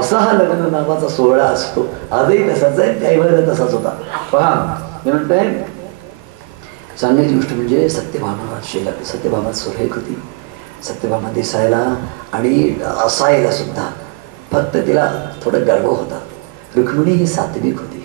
असा हा लग्न नावाचा सोहळा असतो. आजही तसाच आहे, त्याही वेळेला तसाच होता. पहा मी म्हणताय, सांगायची गोष्ट म्हणजे सत्यभामा सत्यभामा सुरेख होती. सत्यभामा दिसायला आणि असायला सुद्धा, फक्त तिला थोडं गर्व होता. रुक्मिणी ही सात्विक होती,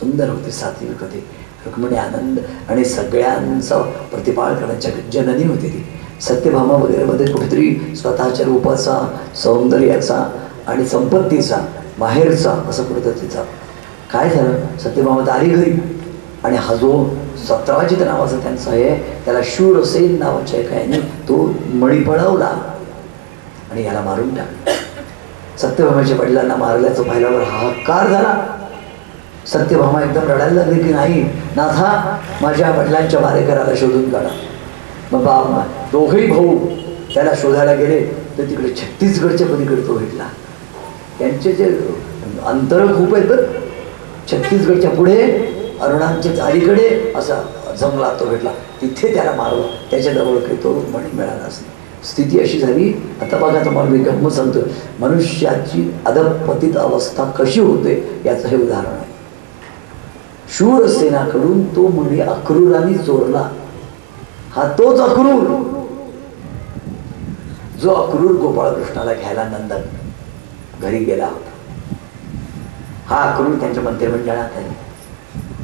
सुंदर होती, सात्विक होती. रुक्मिणी आनंद आणि सगळ्यांचा प्रतिपाळ करण्याच्या जननी होती ती. सत्यभामा वगैरे मध्ये कुठेतरी स्वतःच्या रूपाचा, सौंदर्याचा आणि संपत्तीचा, माहेरचा असं कुठं तिचा काय झालं. सत्यभामा तर आली घरी, आणि हा जो सत्राजित नावाचा त्यांचा आहे, त्याला शूरसेन नावाच्या एकाने तो मणी पळवला आणि याला मारून टाकला. सत्यभामाच्या वडिलांना मारल्याचं पाहिल्यावर हाहाकार झाला. सत्यभामा एकदम रडायला लागली की नाही नाथा, माझ्या वडिलांच्या मारेकराला शोधून काढा. मग दोघेही भाऊ त्याला शोधायला गेले, तर तिकडे छत्तीसगडच्या पलीकडे तो भेटला. त्यांचे जे अंतर खूप आहेत तर छत्तीसगडच्या पुढे अरुणांच्या अलीकडे असा जंगलात तो भेटला. तिथे त्याला मारलं, त्याच्याजवळ काही तो मणी मिळाला असेल. स्थिती अशी झाली. आता बघा तुम्हाला मी गंमत सांगतो, मनुष्याची अधपतित अवस्था कशी होते याचं हे उदाहरण आहे. शूरसेनाकडून तो मणी अक्रूराने चोरला. हा तोच अक्रूर जो अक्रूर गोपाळकृष्णाला घ्यायला नंदन घरी गेला होता. हा अक्रूर त्यांच्या मंत्रिमंडळात आहे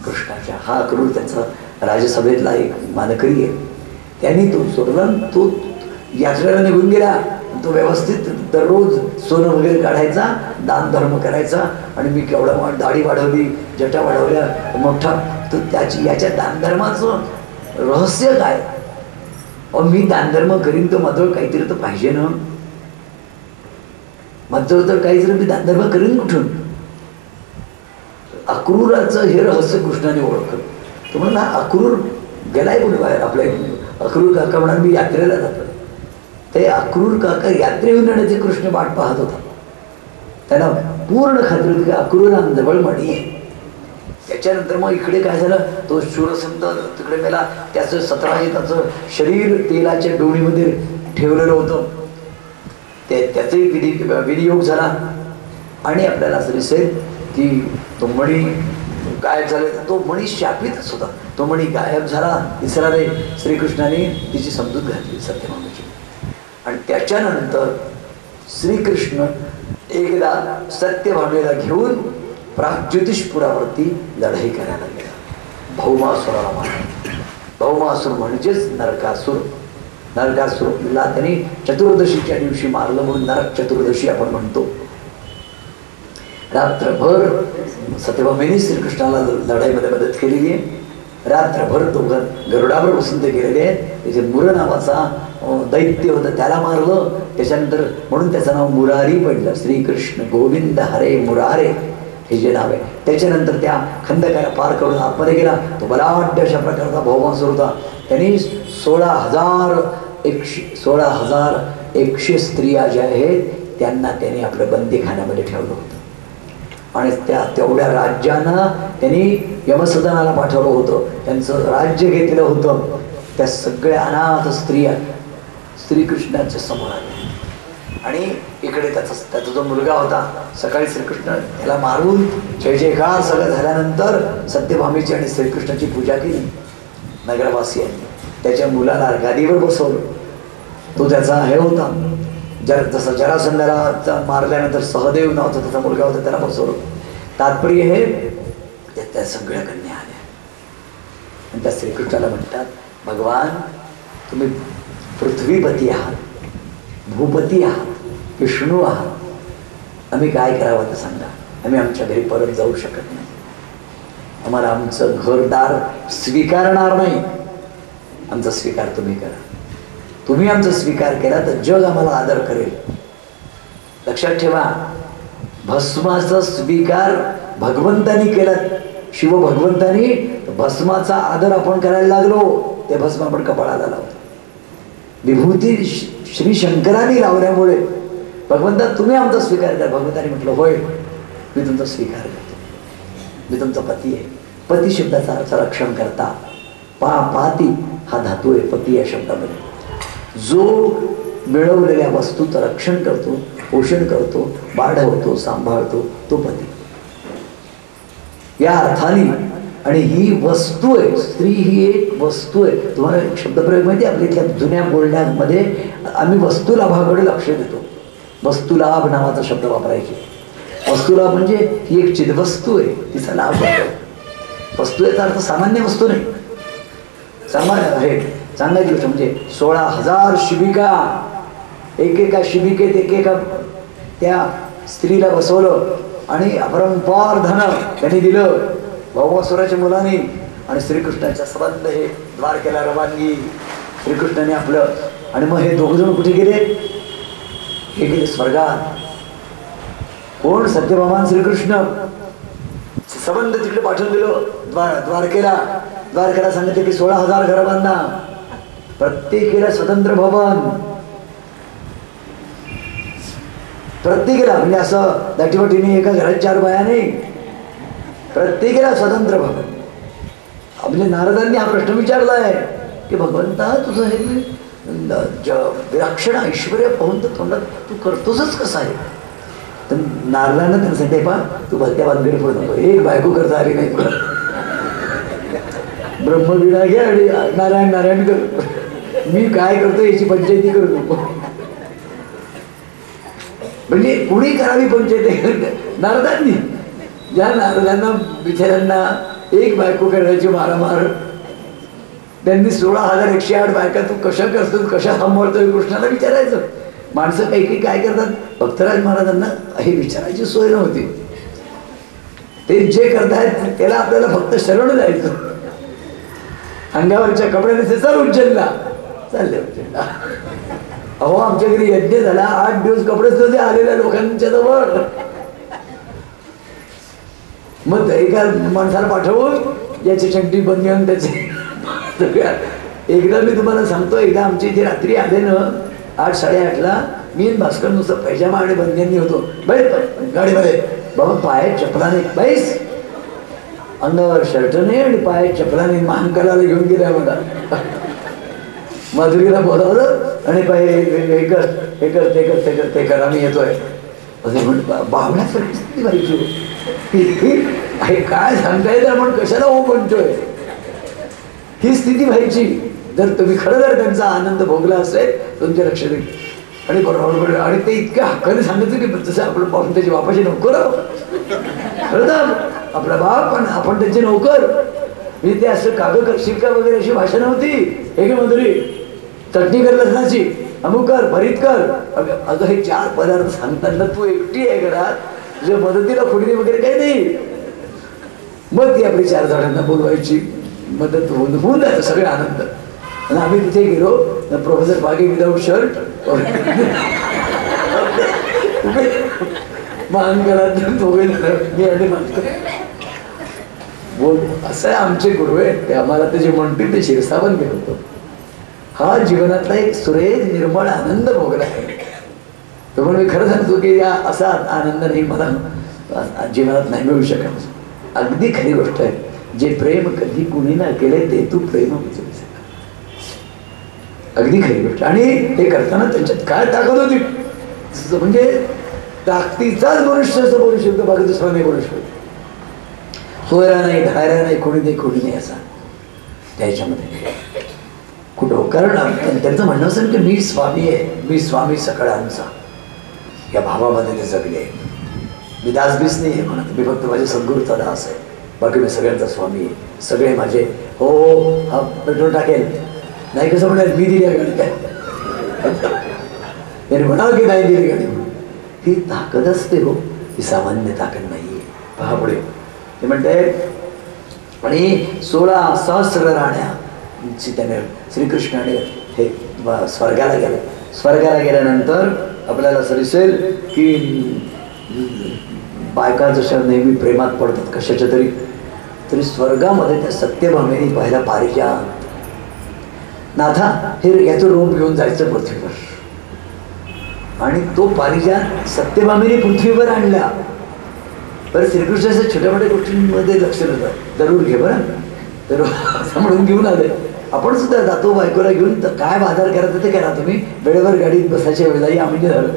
कृष्णाच्या. हा अक्रूर त्यांचा राज्यसभेतला एक मानकरी आहे. त्यांनी तो चोरला. तो यात्रेला निघून गेला. तो व्यवस्थित दररोज सोनं वगैरे काढायचा, दान धर्म करायचा. आणि मी केवढा दाढी वाढवली, जटा वाढवल्या, मोठा. तर त्याची याच्या दानधर्माचं रहस्य काय. मी दानधर्म करीन तर माझं काहीतरी तर पाहिजे ना, माझं तर काहीतरी मी दानधर्म करीन कुठून. अक्रूराचं हे रहस्य कृष्णाने ओळखलं. तो म्हणला अक्रूर गेलाय कुठे बाहेर. आपल्या अक्रूर काका म्हणा मी यात्रेला जातो. ते अक्रूर काका यात्रेहून येण्याची कृष्ण वाट पाहत होता. त्यांना पूर्ण खात्री होती की अक्रूरांजवळ मणी आहे. त्याच्यानंतर मग इकडे काय झालं, तो शूरसंत तिकडे मेला. त्याचं सतराजिताचं शरीर तेलाच्या डोणीमध्ये ठेवलेलं होतं. त्याचाही विनियोग झाला. आणि आपल्याला असं दिसेल की तो मणी गायब झाला. तो मणी शापितच होता. तो मणी गायब झाला. तिसरा रे श्रीकृष्णाने तिची समजूत घातली सत्यभामेची. आणि त्याच्यानंतर श्रीकृष्ण एकदा सत्यभामेला घेऊन प्राग्ज्योतिषपुरावरती लढाई करायला गेला. भौमासुराला मारला. भौमासुर म्हणजेच नरकासुर. नरकासुरला त्यांनी चतुर्दशीच्या दिवशी मारलं म्हणून नरक चतुर्दशी आपण म्हणतो. रात्रभर सत्यभामेने श्रीकृष्णाला लढाईमध्ये मदत केलेली आहे. रात्रभर तो गरुडावर बसून ते गेलेले आहेत. त्याचे मुर नावाचा दैत्य होतं, त्याला मारलं. त्याच्यानंतर म्हणून त्याचं नाव मुरारी पडलं. श्रीकृष्ण गोविंद हरे मुरारे हे जे नाव आहे. त्याच्यानंतर त्या खंदकाला पार करून आतमध्ये गेला. तो बलाढ्य अशा प्रकारचा भौमासुर होता. त्यांनी 16,100 स्त्रिया ज्या आहेत त्यांना त्यांनी आपल्या बंदीखान्यामध्ये ठेवलं होतं. आणि तेवढ्या राज्यांना त्यांनी यमसदनाला पाठवलं होतं. त्यांचं राज्य घेतलं होतं. त्या सगळ्या अनाथ स्त्रिया श्रीकृष्णाच्या समोर आल्या. आणि इकडे त्याचा जो मुलगा होता, सकाळी श्रीकृष्ण त्याला मारून जय जयकार सगळं झाल्यानंतर सत्यभामेची आणि श्रीकृष्णाची पूजा केली नगरवासियांनी. त्याच्या मुलाला गादीवर बसवलं. तो त्याचा हे होता, जसं जरासंधाला मारल्यानंतर सहदेव नावाचा त्याचा मुलगा होता, त्याला बसवलं. तात्पर्य हे त्या सगळ्या कन्या आल्या. आणि त्या श्रीकृष्णाला म्हणतात, भगवान तुम्ही पृथ्वीपती आहात, भूपती आहात, विष्णू आहात. आम्ही काय करावं तर सांगा. आम्ही आमच्या घरी परत जाऊ शकत नाही. आम्हाला आमचं घरदार स्वीकारणार नाही. आमचा स्वीकार तुम्ही करा. तुम्ही आमचा स्वीकार केला तर जग आम्हाला आदर करेल. लक्षात ठेवा, भस्माचा स्वीकार भगवंतानी केला, शिव भगवंतानी भस्माचा आदर आपण करायला लागलो, ते भस्म आपण कपाळाला लावतो. विभूती श्री शंकरांनी लावल्यामुळे भगवंता तुम्ही आमचा स्वीकार करा. भगवंतानी म्हटलं होय मी तुमचा स्वीकार करतो, मी तुमचा पती आहे. पती शब्दाचा अर्थ रक्षण करता. पाती हा धातू आहे पती या शब्दामध्ये. जो मिळवलेल्या वस्तूचं रक्षण करतो, पोषण करतो, वाढवतो, सांभाळतो, तो पती या अर्थाने. आणि ही वस्तू आहे, स्त्री ही एक वस्तू आहे. तुम्हाला एक शब्दप्रयोग माहिती आहे, आपल्या इथल्या जुन्या बोलण्यामध्ये आम्ही वस्तुलाभाकडे लक्ष देतो. वस्तुलाभ नावाचा शब्द वापरायचे. वस्तुलाभ म्हणजे ही एक चिदवस्तू आहे, तिचा लाभ होतो. वस्तू याचा अर्थ सामान्य वस्तू नाही, सामान्य आहे. सांगायची गोष्ट म्हणजे 16,000 शिबिका, एकेका शिबिकेत एकेका त्या स्त्रीला बसवलं आणि अपरंपार धन त्यांनी दिलं भौमासुराच्या मुलांनी. आणि श्रीकृष्णाच्या संबंध हे द्वारकेला रवानगी श्रीकृष्णाने आपलं. आणि मग हे दोघजण कुठे गेले? हे गेले स्वर्गात. कोण? सत्यभामान श्रीकृष्ण. संबंध तिकडे पाठवून दिलं द्वारकेला. द्वारकेला सांगितलं की 16,000 घर बांधा, प्रत्येकीला स्वतंत्र भवन, प्रत्येकीला म्हणजे असं दाटीवाटीने एका घरात 4 बाया नाही, प्रत्येकीला स्वतंत्र भवन. म्हणजे नारदांनी हा प्रश्न विचारला आहे की भगवंता तुझं हे विलक्षण ऐश्वर्य पाहून तर तोंडात तू करतोसच कसं आहे? तर नारदांना त्यांना सांगते पा तू भलत्या बांधकडे पडू नको, एक बायको करता आली नाही तुला. ब्रह्मविणा घे आणि नारायण नारायण कर, मी काय करतो याची पंचायती करू नको. म्हणजे कुणी करावी पंचायती? नारदांनी. ज्या नारदांना बिचाऱ्यांना एक बायको करायची मारामार, त्यांनी 16,108 बायका तू कशा करतो, कशा सांभाळतोय कृष्णाला विचारायचं. माणसं काही काही काय करतात, भक्तराज महाराजांना हे विचारायची सोय नव्हती. ते जे करतायत त्याला आपल्याला फक्त शरण जायचं. अंगावरच्या कपड्याने चल उज्जैनला, चालले उज्जैनला. अहो आमच्या घरी यज्ञ झाला, 8 दिवस कपडेच नव्हते आलेल्या लोकांच्या जवळ. मग एका माणसाला पाठवून याची चंटी बनियन त्याचे सगळ्या. एकदा मी तुम्हाला सांगतो, एकदा आमची इथे रात्री आले ना 8-8:30ला, मी भास्कर नुसतं पैजामा आणि बनियननी होतो. गाडीमध्ये बाबा पायात चपला नाही, बाईस अंगावर शर्ट नाही आणि पायात चपला नाही. महांकालाला घेऊन गेल्या मला, माधुरीला बोलावलं आणि हे कर हे कर ते कर ते कर ते कर, आम्ही येतोय असे म्हणून बावण्यासारखी स्थिती व्हायची. हे काय सांगता येतं, आपण कशाला हो म्हणतोय, ही स्थिती व्हायची. जर तुम्ही खरं जर त्यांचा आनंद भोगला असेल तुमच्या लक्षात येईल. आणि बरोबर आणि ते इतक्या हक्काने सांगायचं की जसं आपण पाहून त्याची बापाची नोकर आहोत. खरं तर आपला बाप पण आपण त्याचे नोकर. मी ते असं कागद शिक्का वगैरे अशी भाषा नव्हती. हे की मधुरी चटणी कर लसणाची, अमुक कर, भरीत कर. अगं हे 4 पदार्थ सांगताना तू एकटी आहे घरात, तुझ्या मदतीला खुडणी वगैरे काही नाही. मग ती आपली 4 जणांना बोलवायची, मदत होऊन जायचं सगळे आनंद. आणि आम्ही तिथे गेलो, प्रोफेसर बागे विदाऊट शर्ट महांकारात मी आणि मागतो बोल. असं आहे आमचे गुरु आहेत, ते आम्हाला ते जे म्हणतील ते शिरसावन घेत होतो. हा जीवनातला एक सुरेख निर्मळ आनंद भोगला आहे. तर म्हणून मी खरं सांगतो की या असा आनंद नाही मला जीवनात नाही मिळू शकत. अगदी खरी गोष्ट आहे, जे प्रेम कधी कुणी ना केले ते तू प्रेम होते. अगदी खरी गोष्ट. आणि हे करताना त्यांच्यात काय ताकद होती, म्हणजे ताकदीचाच मनुष्य असं बोलू शकतो, बाकी दुसरा नाही बोलू शकतो. सोयरा नाही, धायरा नाही, कोणी नाही, कोणी नाही असा त्याच्यामध्ये कुठं. कारण त्यांचं म्हणणं असेल की मी स्वामी आहे, मी स्वामी सगळ्यांचा, या भावामध्ये ते जगले. मी दासबीस नाही आहे म्हणत, मी फक्त माझ्या सद्गुरूचा दास आहे, बाकी मी सगळ्यांचा स्वामी आहे. सगळे माझे हो हो हा पेट्रोल टाकेल नाही, कसं म्हणाल मी दिली गाडी काय त्याने म्हणावं की नाही दिली गाडी म्हणून. ही ताकद असते हो, ही सामान्य ताकद नाही आहे. पहा पुढे ते म्हणते आणि 16 सहस्र राण्या त्याने श्रीकृष्णाने हे स्वर्गाला गेले. स्वर्गाला गेल्यानंतर आपल्याला असं दिसेल की बायका जशा नेहमी प्रेमात पडतात कशाच्या तरी स्वर्गामध्ये त्या सत्यभामेने पाहिला पारिजात. नाथा हे याचं रूप घेऊन जायचं पृथ्वीवर. आणि तो पारिजात सत्यभामेने पृथ्वीवर आणला. बरं श्रीकृष्णाच्या छोट्या मोठ्या गोष्टींमध्ये लक्ष देतात. जरूर घे बरं, तर असं म्हणून घेऊन आले. आपण सुद्धा जातो बायकोला घेऊन. तर काय बाजार करायचं ते करा तुम्ही, वेळेवर गाडीत बसायच्या वेळेलाही आम्ही झालं.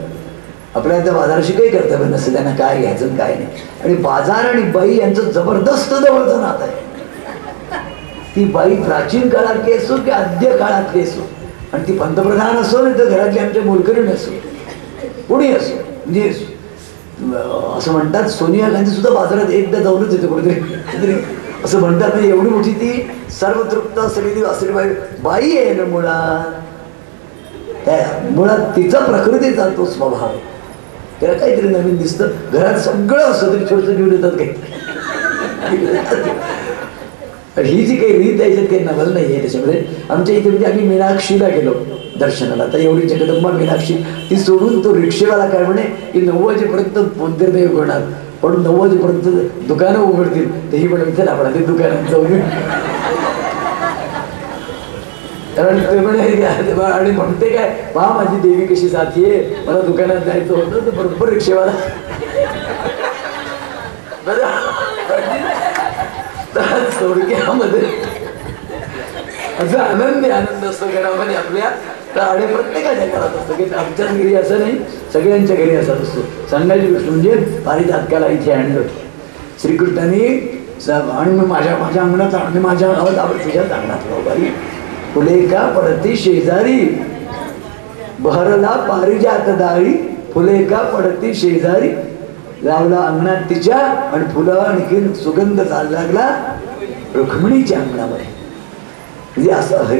आपल्याला त्या बाजाराशी काही कर्तव्य नसतं, त्यांना काय घ्यायचं काय नाही. आणि बाजार आणि बाई यांचं जबरदस्त जवळचं नातं आहे. ती बाई प्राचीन काळातली असो की आद्य काळातली असो, आणि ती पंतप्रधान असो नाही तर घरातली आमच्या मोलकरीण असो, कोणी असो. म्हणजे असं म्हणतात सोनिया गांधी सुद्धा बाजारात एकदा जाऊनच येते कुठेतरी असं म्हणतात. नाही एवढी मोठी ती सर्वतृप्त असलेली असलेली बाई आहे ना मुळात. त्या मुळात तिचा प्रकृतीचा तो स्वभाव आहे. त्याला काहीतरी नवीन दिसतं. घरात सगळं असं तरी छोटं घेऊन येतात काही. ही जी काही रीत आहे काही नवल नाही आहे त्याच्यामध्ये. आमच्या इथे म्हणजे आम्ही मीनाक्षीला गेलो दर्शनाला. तर एवढी जगदंबा मीनाक्षी ती सोडून तो रिक्षेवाला काय म्हणे की 9 वाजेपर्यंत मंदिर नाही उघडणार, पण 9 वाजेपर्यंत दुकानं उघडतील. तर ही म्हणे चला आपण ते दुकानात जाऊन. कारण ते म्हणे आणि म्हणते काय पहा माझी देवी कशी साथी आहे, मला दुकानात जायचं होतं. तर बरोबर रिक्षेवाला थोडक्यामध्ये असं आनंद असतो घरामध्ये आपल्या. तर आणि प्रत्येकाच्या घरात असतो की आमच्याच घरी असं नाही, सगळ्यांच्या घरी असत असतो. सांगायची गोष्ट म्हणजे पारिजातकाला इथे आणलं श्रीकृष्णाने. आणि मी माझ्या अंगणात आणि माझ्या अंगणात आपण तुझ्याच अंगणात बाई फुले का पडती शेजारी, बहरला पारिजात दारी, फुले का पडती शेजारी. लावला अंगणात तिच्या आणि फुलं आणखीन सुगंध चालू लागला रुक्मिणीच्या अंगणामध्ये. म्हणजे असं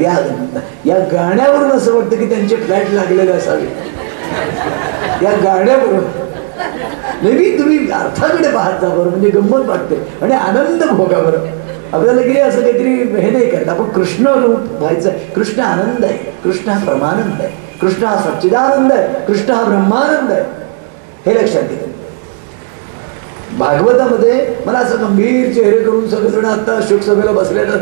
या गाण्यावरून असं वाटतं की त्यांचे फ्लॅट लागलेले असावे. या गाण्यावरून नेहमी तुम्ही अर्थाकडे पाहत जा बरं, म्हणजे गंमत वाटते आणि आनंद भोगा बरं. आपल्याला की असं काहीतरी हे नाही करत. आपण कृष्ण रूप व्हायचं. कृष्ण आनंद आहे, कृष्ण हा परमानंद आहे, कृष्ण हा सच्चिदानंद आहे, कृष्ण हा ब्रह्मानंद आहे. हे लक्षात घ्या. भागवतामध्ये मला असं गंभीर चेहरे करून सगळेजण आता अशोक सभेला बसले तर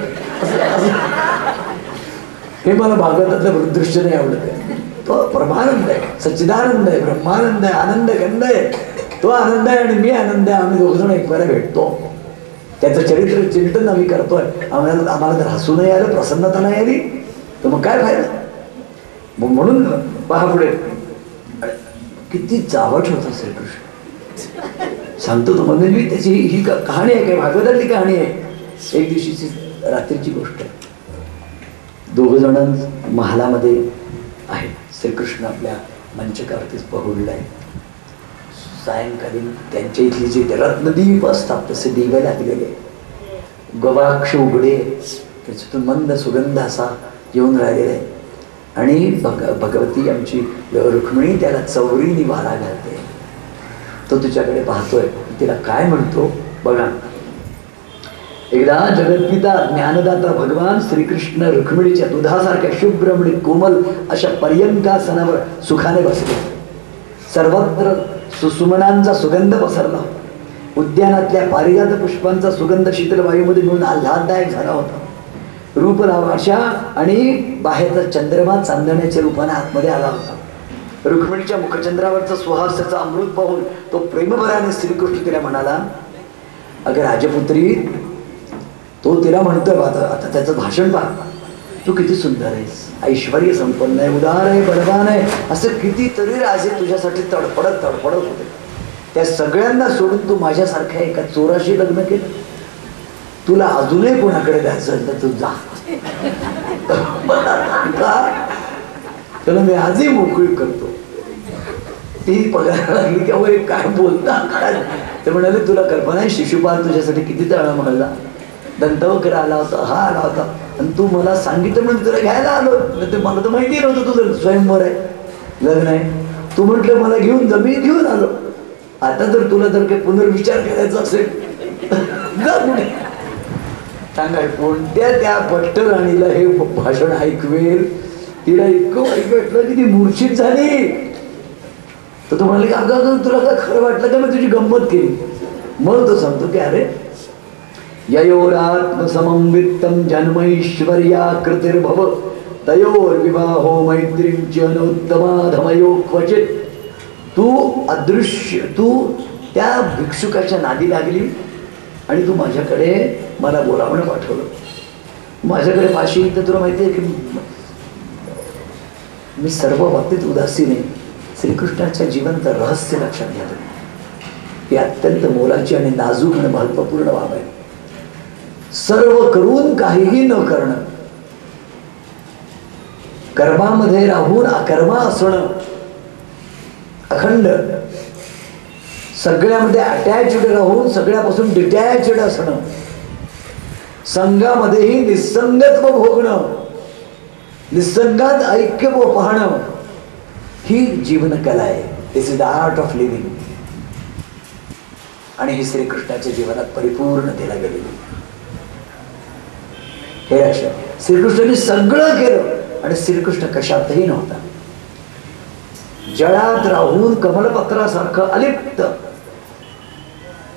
हे मला भागवतातलं दृश्य नाही आवडत आहे. तो परमानंद आहे, सच्चिदानंद आहे, ब्रह्मानंद आहे, आनंद गंध आहे. तो आनंद आहे आणि मी आनंद आहे. आम्ही दोघजण एकमेकाला भेटतो. त्याचं चरित्र चिंतन आम्ही करतोय. आम्हाला जर हसू नाही आलं, प्रसन्नता नाही आली तर मग काय फायदा. म्हणून पहा पुढे किती चावट होता श्रीकृष्ण. सांगतो तुम्हाला मी त्याची ही कहाणी आहे काय भागवतातली कहाणी आहे. एक दिवशीची रात्रीची गोष्ट आहे. 2 जण महालामध्ये आहेत. श्रीकृष्ण आपल्या मंचकावरतीच पहुडलाय. सायंकालीन त्यांच्या इथली जे रत्नदीप असतात तसे दिवे लागलेले, गवाक्ष उघडे, त्याच्यातून मंद सुगंध असा येऊन राहिलेला आहे. आणि भगवती आमची रुक्मिणी त्याला चौरीनी वारा घालते. तो तिच्याकडे पाहतोय. तिला काय म्हणतो बघा. एकदा जगद्पिता ज्ञानदाता भगवान श्रीकृष्ण रुक्मिणीच्या दुधासारख्या शुभ्रमणी कोमल अशा पर्यंकासनावर सुखाने बसले. सर्वत्र सुसुमनांचा सुगंध पसरला. उद्यानातल्या पारिजात पुष्पांचा सुगंध शीतल वायूमध्ये मिळून आल्हाददायक झाला होता. रूपलावण्या आणि बाहेरचा चंद्रमा चांदण्याच्या रूपाने आतमध्ये आला होता. रुक्मिणीच्या मुखचंद्रावरचा सुहासाचा अमृत पाहून तो प्रेमभराने श्रीकृष्ण तिला म्हणाला, अगं राजपुत्री. तो तिला म्हणतोय आता त्याचं भाषण पहा. तू किती सुंदर आहेस, ऐश्वर्य संपन्न आहे, उदार आहे, बलवान आहे. असं कितीतरी राजे तुझ्यासाठी तडफडत होते. त्या सगळ्यांना सोडून तू माझ्यासारख्या एका चोराशी लग्न केलं. तुला अजूनही कोणाकडे द्यायचं तर तू जा. त्याला मी आजही मोकळी करतो. ती पगार लागली की अहो काय बोलता काय. ते म्हणाले तुला कल्पना आहे शिशुपाल तुझ्यासाठी किती तळा म्हणला. दंतवक्र आला होता, हा आला होता, आणि तू मला सांगितलं म्हणून तुला घ्यायला आलो. ते मला तर माहिती नव्हतं तुझं स्वयंवर आहे, लग्न आहे. तू म्हटलं मला घेऊन जा, मी घेऊन आलो. आता जर तुला जर काही पुनर्विचार करायचा असेल जा पुढे. सांगा कोणत्या त्या पट्टराणीला हे भाषण ऐकवेल. तिला इतकं वाईट वाटलं की ती मूर्छित झाली. तर तू म्हणाले की अगं तुला काय खरं वाटलं का मी तुझी गंमत केली. मग तो सांगतो की अरे ययोरात्मसमं वित्तं जन्मैश्वर्या कृतिर्भव तयोर्विवाहो मैत्रीं च नोत्तमाधमयो क्वचित. तू अदृश्य, तू त्या भिक्षुकाच्या नादी लागली आणि तू माझ्याकडे मला बोलावणं पाठवलं. माझ्याकडे पाशी तर तुला माहिती आहे की मी सर्व बाबतीत उदासीन आहे. श्रीकृष्णाच्या जीवनाचं रहस्य लक्षात घ्या. ही अत्यंत मोलाची आणि नाजूक आणि महत्वपूर्ण बाब आहे. सर्व करून काहीही न करणं, कर्मामध्ये राहून अकर्मा असणं, अखंड सगळ्यामध्ये अटॅच्ड राहून सगळ्यापासून डिटॅच्ड असणं, संघामध्येही निसंगत्व भोगणं, निसंगात ऐक्य पाहणं, ही जीवनकला आहे. This is the art of living. आणि ही श्रीकृष्णाच्या जीवनात परिपूर्ण दिला गेलेली. हे लक्षात, श्रीकृष्णाने सगळं केलं आणि श्रीकृष्ण कशातही नव्हता. जळात राहून कमलपत्रासारखं अलिप्त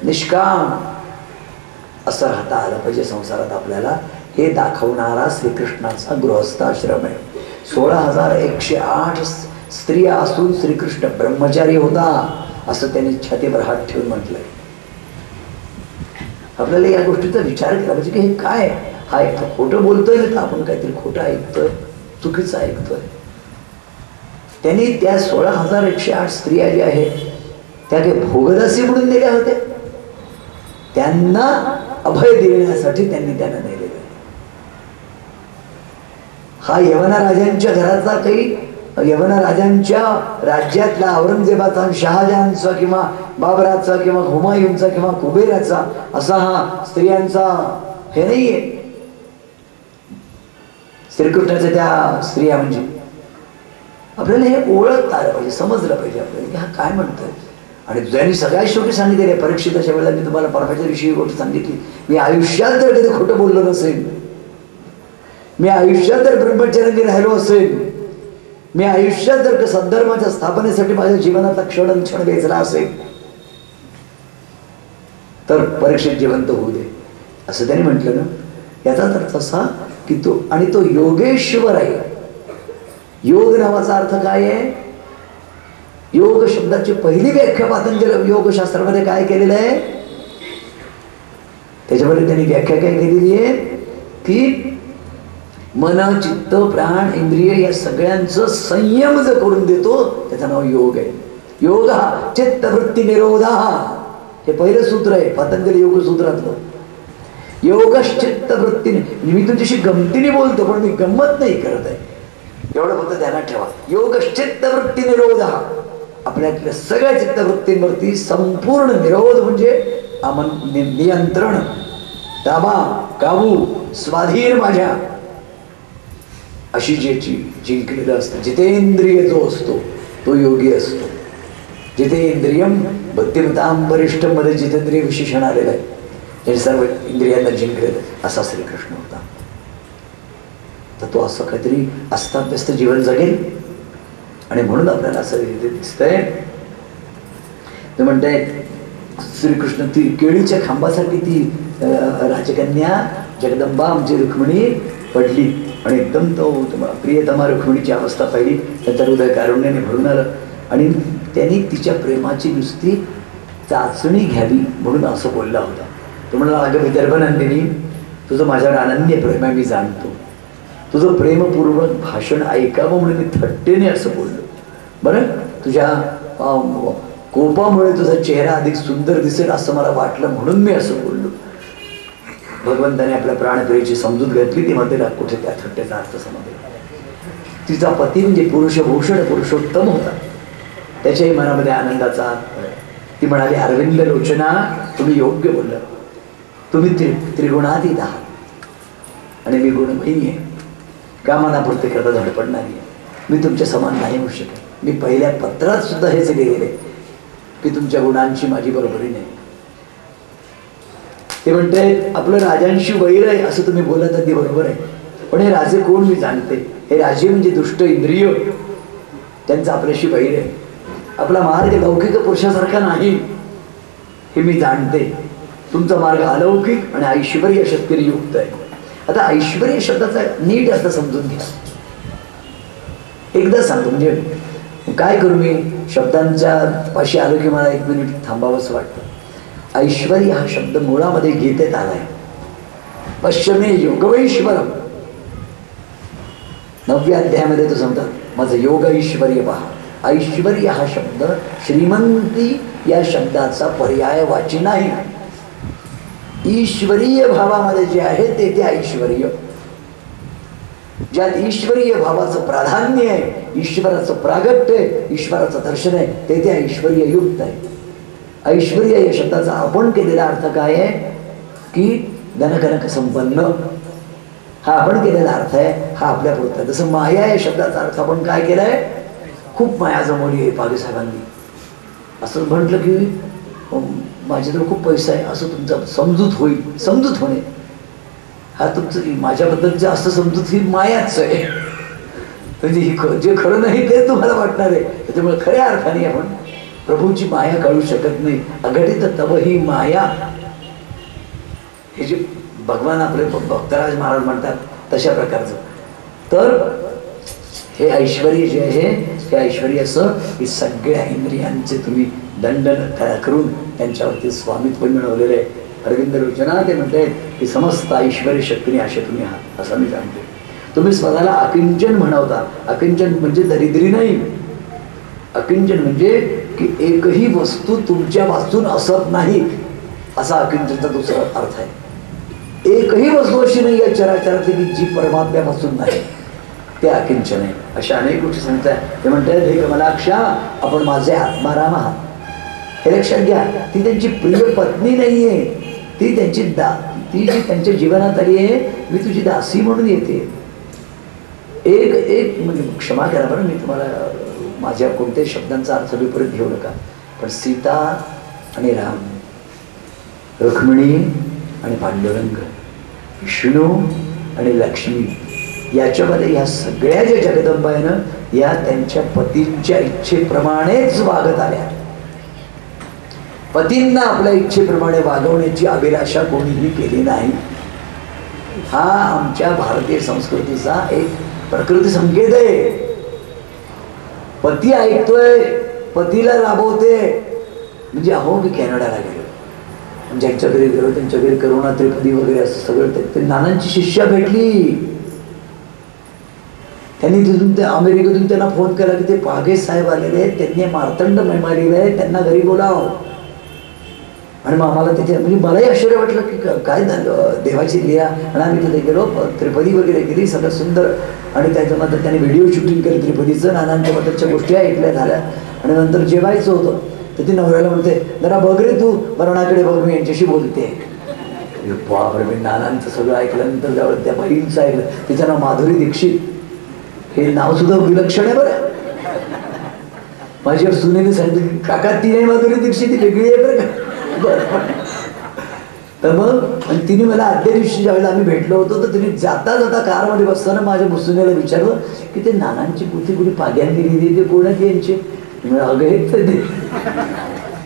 निष्काम असं राहता आलं पाहिजे संसारात आपल्याला. हे दाखवणारा श्रीकृष्णाचा गृहस्थाश्रम आहे. 16,108 स्त्रिया असून श्रीकृष्ण ब्रह्मचारी होता असं त्यांनी छातीवर हात ठेवून म्हटलंय. आपल्याला या गोष्टीचा विचार केला पाहिजे की हे काय, हा एक खोटं बोलतोय ना, तर आपण काहीतरी खोटं ऐकतोय, चुकीचं ऐकतोय. त्यांनी त्या 16,108 स्त्रिया ज्या आहेत त्या काही भोगदासी म्हणून दिल्या होत्या, त्यांना अभय देण्यासाठी त्यांनी त्यांना नेलेलं. हा यवना राजांच्या घराचा काही, यवना राजांच्या राज्यातला औरंगजेबाचा, शहाजहानचा किंवा बाबराचा किंवा हुमायूनचा किंवा कुबेराचा असा हा स्त्रियांचा हे नाहीये. श्रीकृष्णाच्या त्या स्त्रिया म्हणजे आपल्याला हे ओळखता आलं पाहिजे, समजलं पाहिजे आपल्याला की हा काय म्हणतोय. आणि ज्यांनी सगळ्यात शेवटी सांगितले परीक्षिताच्या वेळेला मी तुम्हाला परमाच्या दिवशी ही गोष्ट सांगितली, मी आयुष्यात जर कधी खोटं बोललो नसेल, मी आयुष्यात जर ब्रह्मचर्याने राहिलो असेल, मी आयुष्यात जर सद्धर्माच्या स्थापनेसाठी माझ्या जीवनाचा क्षण वेचला असेल तर परीक्षित जिवंत होऊ दे असं त्यांनी म्हटलं ना. याचा अर्थ असा की तो, आणि तो योगेश्वर आहे. योग नावाचा अर्थ काय आहे? योग शब्दाची पहिली व्याख्या पातंजल योगशास्त्रामध्ये काय केलेलं आहे, त्याच्यामध्ये त्यांनी व्याख्या काय केलेली आहे की मन, चित्त, प्राण, इंद्रिय या सगळ्यांचं संयम जो करून देतो त्याचं नाव योग आहे. योग हा चित्तवृत्ती निरोधा, हे पहिलं सूत्र आहे पतंजली योग सूत्रातलं. योगश्चित्तवृत्तीने, मी तुमच्याशी गमतीने बोलतो पण मी गंमत नाही करत आहे, एवढं फक्त ध्यानात ठेवा. योगश्चित्तवृत्ती निरोधा, आपल्यातल्या सगळ्या चित्तवृत्तींवरती संपूर्ण निरोध म्हणजे नियंत्रण, ताबा, काबू, स्वाधीन माझ्या अशी ज्याची जिंकलेलं असतं. जितेंद्रिय जो असतो तो योगी असतो. जितेंद्रियम बुद्धिमतां वरिष्ठम मध्ये जितेंद्रिय विशेषण आलेलं आहे. त्याने सर्व इंद्रियांना जिंकलेलं असा श्रीकृष्ण होता. तर तो असं काहीतरी अस्ताव्यस्त जीवन जगेल आणि म्हणून आपल्याला असं दिसतंय. ते म्हणताय श्रीकृष्ण ती केळीच्या खांबासाठी ती राजकन्या जगदंबा आमची रुक्मिणी पडली आणि एकदम तो प्रियतमा रुक्मिणीची अवस्था पाहिली. त्याचं हृदय कारुण्याने भरून आलं आणि त्यांनी तिच्या प्रेमाची नुसती चाचणी घ्यावी म्हणून असं बोलला होता. तो म्हणाला, अगं विदर्भनंदिनी, तुझं माझ्यावर अनन्य प्रेम आहे, मी जाणतो. तुझं प्रेमपूर्वक भाषण ऐकावं म्हणून मी थट्टेने असं बोललो. बरं, तुझ्या कोपामुळे तुझा चेहरा अधिक सुंदर दिसेल असं मला वाटलं म्हणून मी असं बोललो. भगवंताने आपल्या प्राणप्रियेची समजूत घेतली. ती मध्ये कुठे त्या थट्टेचा अर्थ समजला. तिचा पती म्हणजे पुरुषभूषण पुरुषोत्तम होता, त्याच्याही मनामध्ये आनंदाचा. ती म्हणाली, अरविंद लोचना, तुम्ही योग्य बोलला. तुम्ही त्रिगुणातीत आहात आणि मी गुणमयी आहे, कामनापूर्ती करता धडपडणारी आहे. मी तुमच्या समान नाही होऊ शकत. मी पहिल्या पत्रात सुद्धा हेच लिहिलेले की तुमच्या गुणांची माझी बरोबरी नाही. ते म्हणते आपलं राजांशी वैर आहे असं तुम्ही बोलत अगदी बरोबर आहे, पण हे राजे कोण मी जाणते. हे राजे म्हणजे दुष्ट इंद्रिय, त्यांचा आपल्याशी वैर आहे. आपला मार्ग लौकिक पुरुषासारखा नाही. हे मी जाणते. तुमचा मार्ग अलौकिक आणि ऐश्वर्य शक्तीने युक्त आहे. आता ऐश्वर्य शब्दाचा नीट अर्थ समजून घ्या. एकदा सांगतो, म्हणजे काय करू मी शब्दांच्या पाशी आलो की मला 1 मिनिट थांबावंसं वाटतं. ऐश्वर्य हा शब्द मुळामध्ये गीतेत आलाय. पश्चिमे योगवैश्वरम, 9व्या अध्यायामध्ये तो सांगतात माझं योग ऐश्वर्य पहा. ऐश्वर्य हा शब्द श्रीमंती या शब्दाचा पर्याय वाची नाही. ईश्वरीय भावामध्ये जे आहे ते ऐश्वर्य, ज्यात ईश्वरीय भावाचं प्राधान्य आहे, ईश्वराचं प्रागट्य आहे, ईश्वराचं दर्शन आहे, ते ऐश्वर्य युक्त आहे. ऐश्वर्य या शब्दाचा आपण केलेला अर्थ काय आहे की धनकनक संपन्न, हा आपण केलेला अर्थ आहे, हा आपल्या पुरता. जसं माया या शब्दाचा अर्थ आपण काय केलाय, खूप माया जमवली आहे पागे साहेबांनी. असं म्हटलं की माझ्याकडे खूप पैसा आहे असं तुमचं समजूत होईल. समजूत होणे हा तुमचं माझ्याबद्दलचं असं समजूत ही मायाच आहे. म्हणजे जे खरं नाही ते तुम्हाला वाटणार आहे. त्याच्यामुळे खऱ्या अर्थाने आपण प्रभूची माया कळू शकत नाही. अघटित तव ही माया, हे जे भगवान आपले भक्तराज महाराज म्हणतात तशा प्रकारचं. तर हे ऐश्वर्य जे आहे हे ऐश्वर्य असं की सगळ्या इंद्रियांचे तुम्ही दंडन करून त्यांच्यावरती स्वामित्व मिळवलेलं आहे. अरविंद रोचना ते म्हणते की समस्त ऐश्वर्य शक्तीने असे तुम्ही आहात असं मी जाणते. तुम्ही स्वतःला अकिंचन म्हणवता. अकिंचन म्हणजे दरिद्री नाही. अकिंचन म्हणजे की एकही वस्तू तुमच्यापासून असत नाही असा अकिंचनचा दुसरा अर्थ आहे. एकही वस्तू अशी नाही आहे चराचरातली की जी परमात्म्यापासून नाही, ते अकिंचन आहे. अशा अनेक गोष्टी सांगताय. ते म्हणतात हे कमलाक्षा आपण माझे आत्माराम आहात. हे लक्षात घ्या, ती त्यांची प्रिय पत्नी नाहीये, ती त्यांची ती जी त्यांच्या जीवनात आली आहे, मी तुझी दासी म्हणून येते. एक म्हणजे क्षमा करा बरं, मी तुम्हाला माझ्या कोणत्याही शब्दांचा अर्थ विपरीत घेऊ नका, पण सीता आणि राम, रुक्मिणी आणि पांडुरंग, विष्णू आणि लक्ष्मी, याच्यामध्ये ह्या सगळ्या ज्या जगदंबाईनं या त्यांच्या पतींच्या इच्छेप्रमाणेच वागत आल्या. पतींना आपल्या इच्छेप्रमाणे वागवण्याची अभिलाषा कोणीही केली नाही. हा आमच्या भारतीय संस्कृतीचा एक प्रकृती संकेत आहे. पती ऐकतोय, पतीला राबवते. म्हणजे अहो मी कॅनडाला गेलो, ज्यांच्या घरी गेलो त्यांच्या घरी करुणा त्रिपदी वगैरे असं सगळं ते नानांची शिष्या भेटली. त्यांनी तिथून ते अमेरिकेतून त्यांना फोन केला की ते पागे साहेब आलेले आहेत, त्यांनी मार्तंड मारलेले आहे, त्यांना घरी बोलाव. आणि मग आम्हाला तिथे म्हणजे मलाही आश्चर्य वाटलं की काय देवाची लीला. आणि आम्ही तिथे गेलो, त्रिपदी वगैरे केली, सगळं सुंदर. आणि त्याच्यामध्ये त्यांनी व्हिडिओ शूटिंग केलं त्रिपदीचं, नानांच्या बद्दलच्या गोष्टी ऐकल्या झाल्या. आणि नंतर जेवायचं होतं तर ती नवऱ्याला म्हणते जरा बघ रे तू मरणाकडे बघ, मी यांच्याशी बोलते. बापरे, मी नानांचं सगळं ऐकल्यानंतर जवळ त्या बहीणचं ऐकलं, तिचं नाव माधुरी दीक्षित. हे नाव सुद्धा विलक्षण आहे बरं. माझ्या सुनेने सांगितलं काका ती नाही माधुरी दीक्षित, ती वेगळी आहे बरं का. तर मग आणि तिने मला आदल्या दिवशी ज्यावेळेला आम्ही भेटलो होतो तर तिने जाता जाता कारमध्ये बसताना माझ्या मुसुनेला विचारलं की ते नानांची पोथी कुणी पाग्यान दिली, ते कोण आहे यांचे. अगं हेच ते.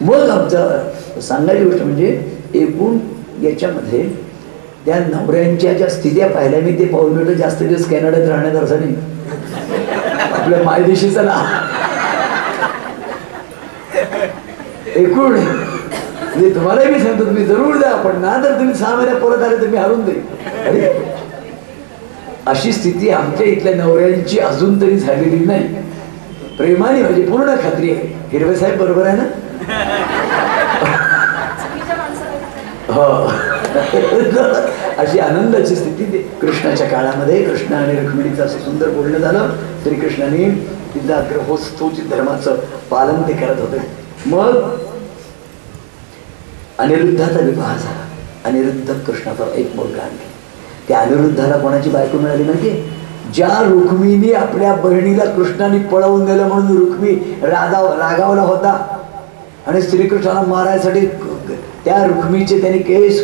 मग आमचं सांगायची गोष्ट म्हणजे एकूण याच्यामध्ये त्या नवऱ्यांच्या ज्या स्थित्या पाहिल्या मी, ते पाहून मिळतं जास्त दिवस कॅनडात राहण्यात अर्थ नाही. आपल्या मायदेशीचा ना एकूण म्हणजे तुम्हालाही मी सांगतो तुम्ही जरूर द्या, पण ना तर तुम्ही 6 महिन्यात परत आले तर मी हरून देईन. अशी स्थिती आमच्या इथल्या नवऱ्यांची अजून तरी झालेली नाही. प्रेमाने म्हणजे पूर्ण खात्री आहे. हिरवे साहेब बरोबर आहे ना. हो अशी आनंदाची स्थिती कृष्णाच्या काळामध्ये. कृष्ण आणि रुक्मिणीचं असं सुंदर बोलणं झालं. श्रीकृष्णाने तिथं ग्रहोस्थोचित धर्माचं पालन ते करत होते. मग अनिरुद्धाचा विवाह झाला. अनिरुद्ध कृष्णाचा एक मुलगा आणला. त्या अनिरुद्धाला कोणाची बायको मिळाली माहिती? ज्या रुक्मिणी आपल्या बहिणीला कृष्णाने पळवून दिलं म्हणून रुक्मी रागावला होता आणि श्रीकृष्णाला मारायसाठी त्या रुक्मीचे त्यांनी केस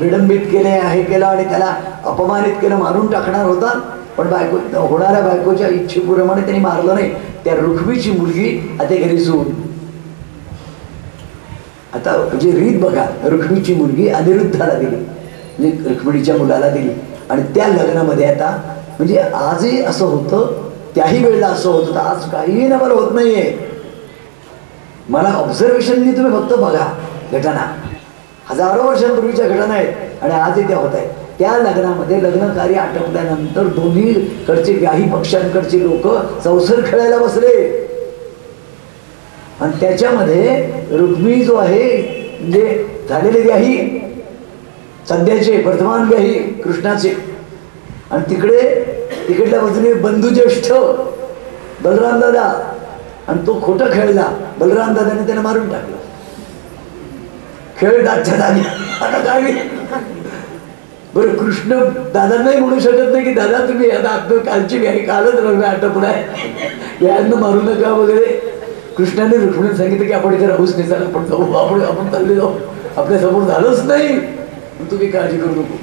विडंबित केले, हे केलं आणि त्याला अपमानित केलं, मारून टाकणार होता. पण होणाऱ्या बायकोच्या इच्छेप्रमाणे त्यांनी मारलं नाही. त्या रुक्मीची मुलगी आता घरी सून. आता म्हणजे रीत बघा, रुक्मिणीची मुलगी अनिरुद्धाला दिली, म्हणजे रुक्मिणीच्या मुलाला दिली, आणि त्या लग्नामध्ये आता म्हणजे आजही असं होतं, त्याही वेळेला असं होत होतं, आज काहीही नवल होत नाहीये. मला ऑब्झर्वेशननी तुम्ही फक्त बघा, घटना हजारो वर्षांपूर्वीच्या घटना आहेत आणि आजही त्या होत आहेत. त्या लग्नामध्ये लग्न कार्य आटोपल्यानंतर दोन्हीकडचे व्याही पक्षांकडचे लोक चौसर खेळायला बसले आणि त्याच्यामध्ये रुक्मिणी जो आहे म्हणजे झालेले व्याही, सध्याचे वर्तमान व्याही कृष्णाचे, आणि तिकडल्या बाजूने बंधू ज्येष्ठ बलराम दादा, आणि तो खोटं खेळला. बलराम दादाने त्याला मारून टाकलं. खेळ दाच्या दागी आता काय बरं, कृष्ण दादांनाही म्हणू शकत नाही की दादा तुम्ही आता कालची व्याही कालच रंग आटपलाय, व्यायांना मारू नका वगैरे. कृष्णाने रुक्मिणीला सांगितलं की आपण इथे राहूच नाही, चला आपण जाऊ, आपण चालले जाऊ, आपल्या समोर झालंच नाही, तुम्ही काळजी करू नको.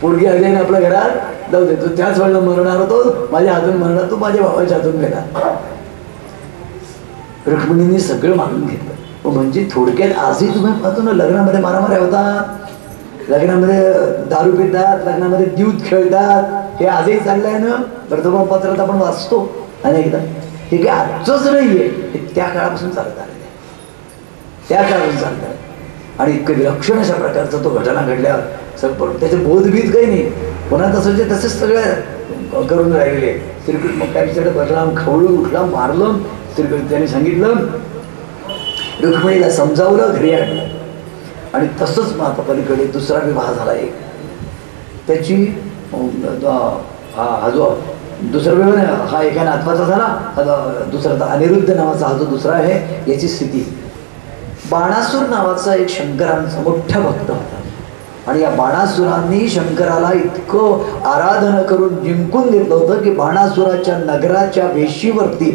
पोरगी आली आहे आपल्या घरात, जाऊ दे, तू त्याच वेळेला मरणार होतो, माझ्या हातून मरणार, तू माझ्या भावाच्या हातून घेणार. रुक्मिणीने सगळं मागून घेतलं. म्हणजे थोडक्यात आजही तुम्ही पाहतो ना, लग्नामध्ये मारामाऱ्या होतात, लग्नामध्ये दारू पितात, लग्नामध्ये द्यूत खेळतात, हे आजही चाललंय ना. वर्तमानपत्रात आपण वाचतो अनेकदा. हे काही आजचंच नाहीये, हे त्या काळापासून चालत आलेलं आहे, त्या काळापासून चालत आहे. आणि इतकं विलक्षण अशा प्रकारचा तो घटना घडल्यावर सगळं त्याचे बोधभीत काही नाही, पुन्हा तसं जे तसेच सगळे करून राहिलेले. श्रीकृष्ण मग काय विचारलं, बलराम खवळून उठला, मारलं. श्रीकृष्ण त्याने सांगितलं, रुक्मिणीला समजावलं, घरी आणलं. आणि तसंच मग आता पलीकडे दुसरा विवाह झाला एक, त्याची हा जो दुसरा विवाह नाही, हा एका नातवाचा झाला, दुसरा अनिरुद्ध नावाचा हा जो दुसरा आहे, याची स्थिती. बाणासूर नावाचा एक शंकरांचा मोठा भक्त होता, आणि या बाणासुरांनी शंकराला इतकं आराधना करून जिंकून घेतलं होतं की बाणासुराच्या नगराच्या वेशीवरती,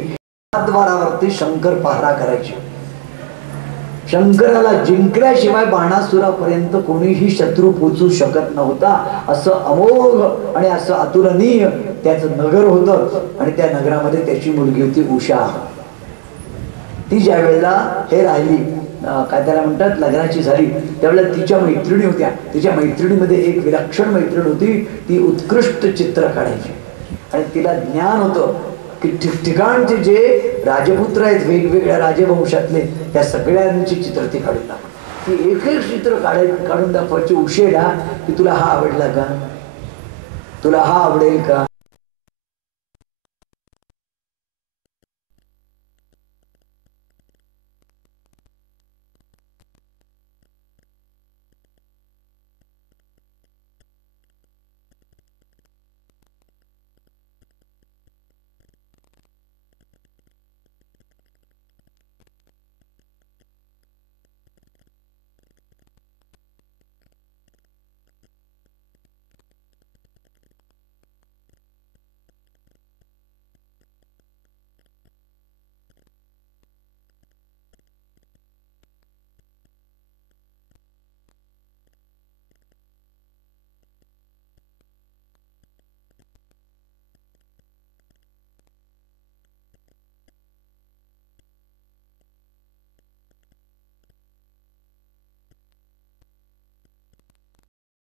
द्वारावरती शंकर पहारा करायचे. शंकराला जिंकल्याशिवाय बाणासुरापर्यंत कोणीही शत्रू पोचू शकत नव्हता. असं अमोघ आणि असं अतुलनीय त्याचं नगर होतं. आणि त्या नगरामध्ये त्याची मुलगी होती उषा. ती ज्या वेळेला हे राहिली, काय त्याला म्हणतात, लग्नाची झाली, त्यावेळेला तिच्या मैत्रिणी होत्या. तिच्या मैत्रिणीमध्ये एक विलक्षण मैत्रीण होती, ती उत्कृष्ट चित्र काढायची आणि तिला ज्ञान होतं की ठिकठिकाणचे जे राजपुत्र आहेत वेगवेगळ्या राजवंशातले, त्या सगळ्यांची चित्र ती काढून दाखव. ती एक एक चित्र काढून दाखवायची उशेला की तुला हा आवडला का, तुला हा आवडेल का,